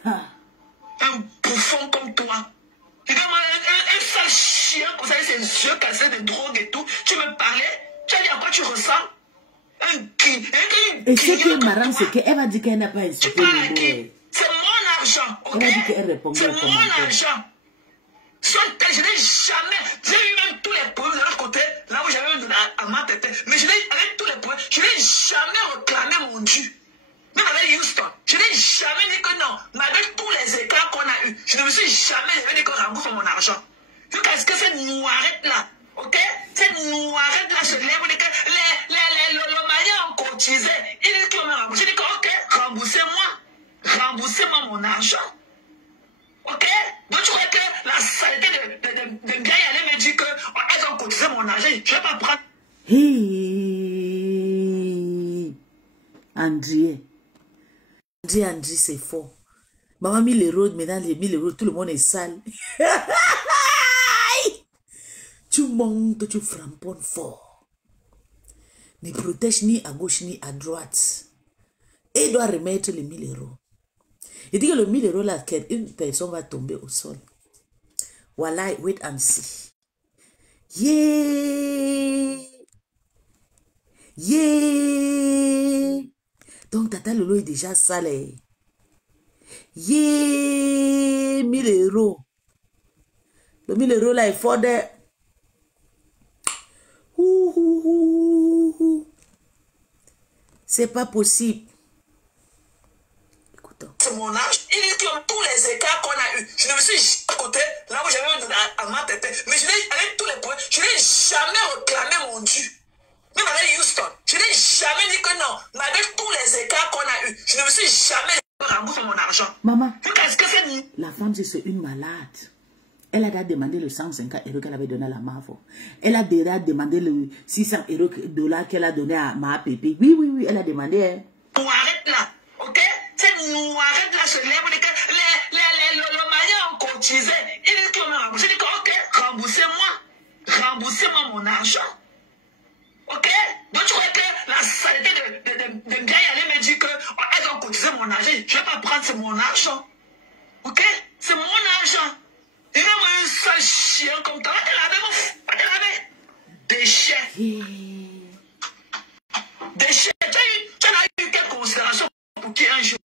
Un bouffon comme toi. Un sale chien comme ça, ses yeux cassés de drogue et tout. Tu me parlais? Tu as dit à quoi tu ressembles? Et ce qui est marrant, c'est qu'elle va dire qu'elle n'a pas insulté le boy. C'est mon argent, ok? Elle a dit qu'elle répondait c'est au mon commentaire. argent. Soit tel, je n'ai jamais... J'ai eu même tous les points de l'autre côté, là où j'avais donné à ma pépé. Mais je n'ai, avec tous les points, je n'ai jamais réclamé mon dû. Même avec Houston, je n'ai jamais dit que non. Mais avec tous les éclats qu'on a eu, je ne me suis jamais dit qu'on rembourse mon argent. Parce que cette noirette-là, ok? Cette noirette-là se lève, les Maliens ont cotisé. Ils disent qu'ils m'ont remboursé. Je dis que, ok, remboursez-moi mon argent. Ok? Donc tu crois que la saleté de gars allait me dire qu'elles ont cotisé mon argent. Je ne vais pas prendre. Hey. André, c'est fort. Maman 1000 euros, maintenant les 1000 euros, tout le monde est sale. Tu montes, tu framponnes fort. Ne protège ni à gauche ni à droite. Et il doit remettre les 1000 euros. Il dit que le 1000 euros là, une personne va tomber au sol. Voilà, wait and see. Yeah! Yeah! Donc, Tata Lolo est déjà sale. Yeah! 1000 euros. Le 1000 euros là, il faut de... C'est pas possible. Écoutons. C'est mon âge. Ils disent qu'ils ont tous les écarts qu'on a eu. Je ne me suis à côté, là où j'avais donné à ma pépé. Mais je n'ai, avec tous les points, je n'ai jamais réclamé mon dû. Même avec Houston, je n'ai jamais dit que non. Mais avec tous les écarts qu'on a eu, je ne me suis jamais remboursé mon argent. Maman, Qu'est-ce que c'est? la femme, c'est une malade. Elle a déjà demandé le 150 euros qu'elle avait donné à la MAFO. Elle a déjà demandé le 600 euros qu'elle a donné à ma pépé. Oui, elle a demandé. Hein. Noirette là, ok? Cette noirette là se lève, les Maliens ont cotisé. Ils disent qu'ils m'ont remboursé. Je dis que, ok, remboursez-moi mon argent. Ok? Donc tu crois que la saleté de gars allait me dire qu'elles ont cotisé mon argent. Je ne vais pas prendre, c'est mon argent. Ok? C'est mon argent. Et même un sale chien comme toi, va te laver, mon fou. Va te laver. Déchet. Déchet. Tu as eu quelle considération pour qui un jour?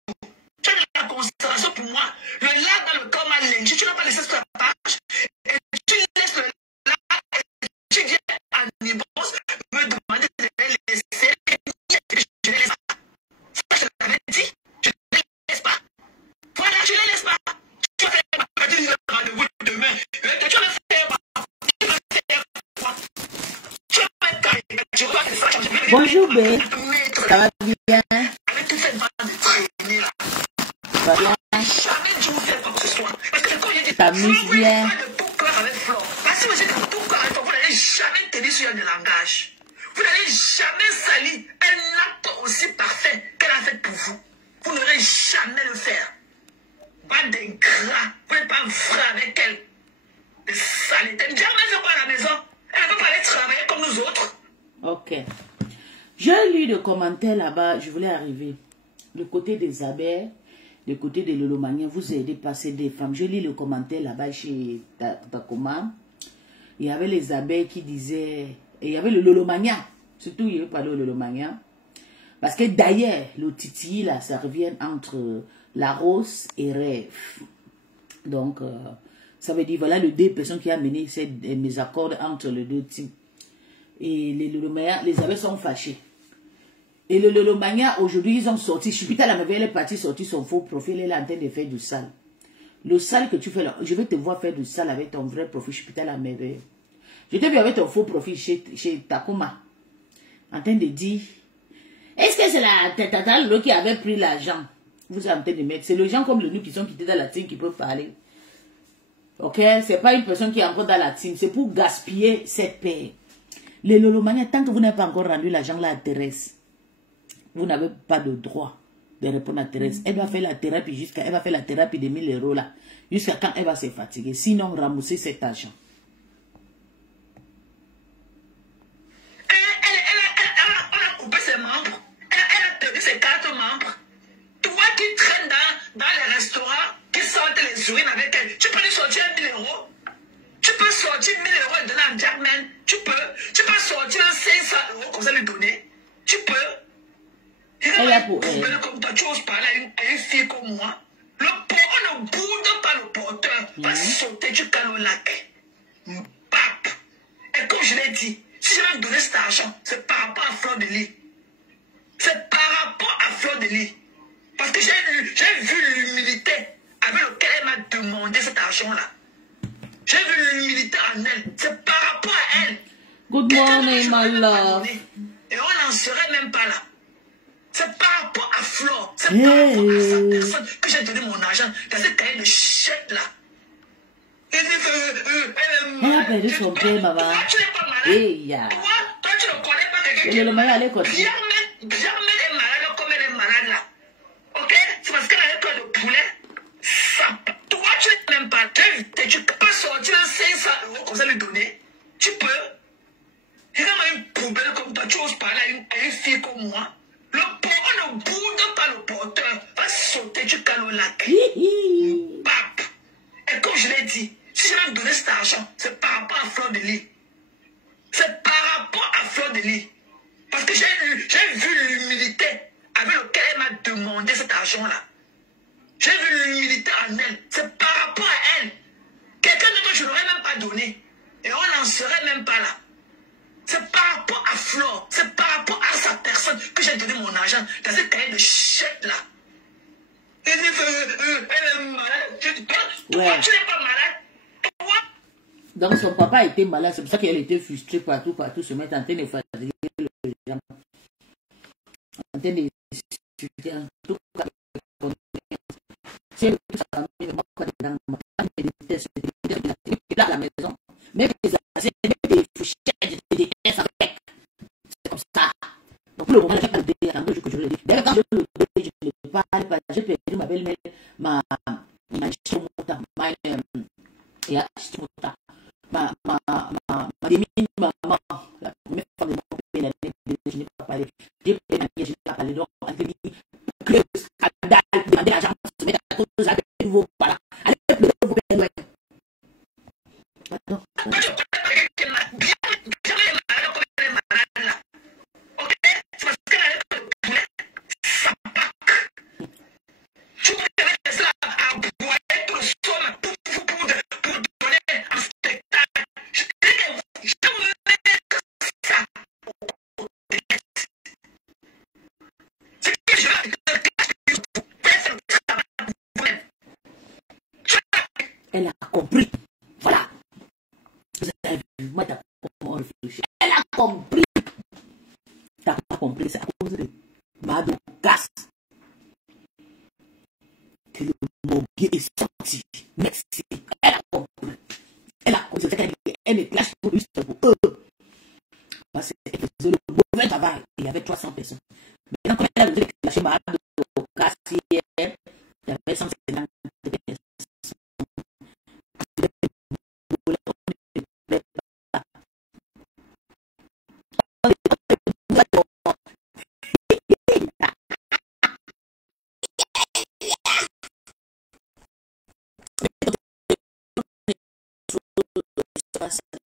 Tu as eu la considération pour moi. Le lac dans le corps m'a lynché. Tu n'as pas laissé sur la page. Et tu laisses le lac et tu viens à Nibos me demander de les laisser. Je ne les laisse pas. Ça, je l'avais dit. Je ne les laisse pas. Voilà, je ne les laisse pas. Tu vas faire ma petite rendez-vous demain. Tu vas faire quoi? Tu vas faire Bonjour, B. Ça va bien? avec toute cette bande de traînés là. soi. Parce que quand je dis t'amuses bien. de tout cœur avec Flo. Parce que vous êtes de tout cœur avec Flo, vous n'allez jamais tenir sur le langage. Vous n'allez jamais salir un acte aussi parfait qu'elle a fait pour vous. Vous n'aurez jamais le faire. Pas d'ingrat. Vous n'êtes pas vrai avec elle. De saleté. Germaine ne veut pas à la maison. Elle ne veut pas aller travailler comme nous autres. Ok. J'ai lu le commentaire là-bas. Je voulais arriver. Le côté des abeilles, le côté des lolomaniens, vous aidez passer des femmes. Je lis le commentaire là-bas chez Takoma. Il y avait les abeilles qui disaient... Et il y avait le lolomania. Surtout, il y avait parlé au lolomania. Parce que d'ailleurs, le titi, là, ça revient entre la rose et rêve. Donc, ça veut dire, voilà, les deux personnes qui ont mené ces mésaccords entre les deux types. Et les lolomania, les abeilles sont fâchés. Et le lolomania, aujourd'hui, ils ont sorti. Chipita, la merveille, elle est partie sortir son faux profil. Elle est en train de faire du sale. Le sale que tu fais là, je vais te voir faire du sale avec ton vrai profil. Chipita, la merveille. Je t'ai vu avec ton faux profil chez Takoma. En train de dire, est-ce que c'est la tata Lolo qui avait pris l'argent? Vous êtes en train de mettre. C'est les gens comme le nous qui sont quittés dans la team qui peuvent parler. Ok? C'est pas une personne qui est encore dans la team. C'est pour gaspiller ses paix. Les lolomaniens, tant que vous n'avez pas encore rendu l'argent là à Thérèse, vous n'avez pas de droit de répondre à Thérèse. Elle va faire la thérapie elle va faire la thérapie de 1000 € là. Jusqu'à quand elle va se fatiguer. Sinon, rembourser cet argent. Dans les restaurants qui sortent les urines avec elle, tu peux lui sortir 1000 €. Tu peux sortir 1000 € et donner à Germaine. Tu peux sortir 500 € comme ça lui donner. Tu peux. Elle a pour elle. Comme toi, tu oses parler à une fille comme moi. Le porteur ne boude pas le porteur. Va sauter du canot lac. Pape. Et comme je l'ai dit, si je vais donner cet argent, c'est par rapport à Fleur de Lis. C'est par rapport à Fleur de Lis. Parce que j'ai vu l'humilité avec laquelle elle m'a demandé cet argent-là. J'ai vu l'humilité en elle. C'est par rapport à elle. Good morning, my love. Et on n'en serait même pas là. C'est par rapport à Flore. C'est par rapport à sa personne que j'ai donné mon argent dans ce cahier de chèque-là. Elle a perdu son père, maman. Toi, tu n'es pas malade. Hey, Toi, tu ne connais pas quelqu'un qui est malade. Germaine est malade comme elle est malade là. Ok? C'est parce qu'elle a un cœur de poulet. Ça, toi, tu n'es même pas. Tu peux sortir 500 € comme ça lui donner. Tu peux. Regarde une poubelle comme toi. Tu oses parler à une fille comme moi. Le porteur ne boude pas le porteur. Va sauter du canot lac. Pape. Et comme je l'ai dit, si je vais donner cet argent, c'est par rapport à Fleur de Lis. C'est par rapport à Fleur de Lis. Parce que j'ai vu l'humilité avec laquelle elle m'a demandé cet argent-là. J'ai vu l'humilité en elle. C'est par rapport à elle. Quelqu'un d'autre, je ne l'aurais même pas donné. Et on n'en serait même pas là. C'est par rapport à Flore. C'est par rapport à sa personne que j'ai donné mon argent dans ce cahier de chèque-là. Elle est malade. Toi, tu n'es pas malade. Toi. Donc son papa était malade. C'est pour ça qu'elle était frustrée partout, se mettre en train de fatiguer les gens. En train de discuter en tout cas. C'est à la maison. Mais les fourchettes de déteste avec. C'est comme ça. Donc pour le moment, j'ai pas de attendre que je le dis. D'ailleurs, quand je ne parle pas, j'ai perdu ma belle-mère, ma chitomota, ma demi-maman, la première femme de mon pays, je n'ai pas parlé. J'ai perdu ma nièce, je n'ai pas parlé. Donc, elle dit que le scandale, demander l'argent, se mettre à cause avec de nouveau, voilà. Allez, pleurer vos pères, ouais. Pardon. Elle a compris. Voilà. Vous avez vu, moi, t'as comment réfléchir. Elle a compris. T'as pas compris, c'est à cause de Mado Gas que le moguet est sorti. merci. Elle a compris. Elle a compris. Elle est clash pour eux. Parce qu'elle faisait le mauvais travail. Il y avait 300 personnes. Maintenant, quand elle a levé les malades au quartier, il y avait 150 personnes.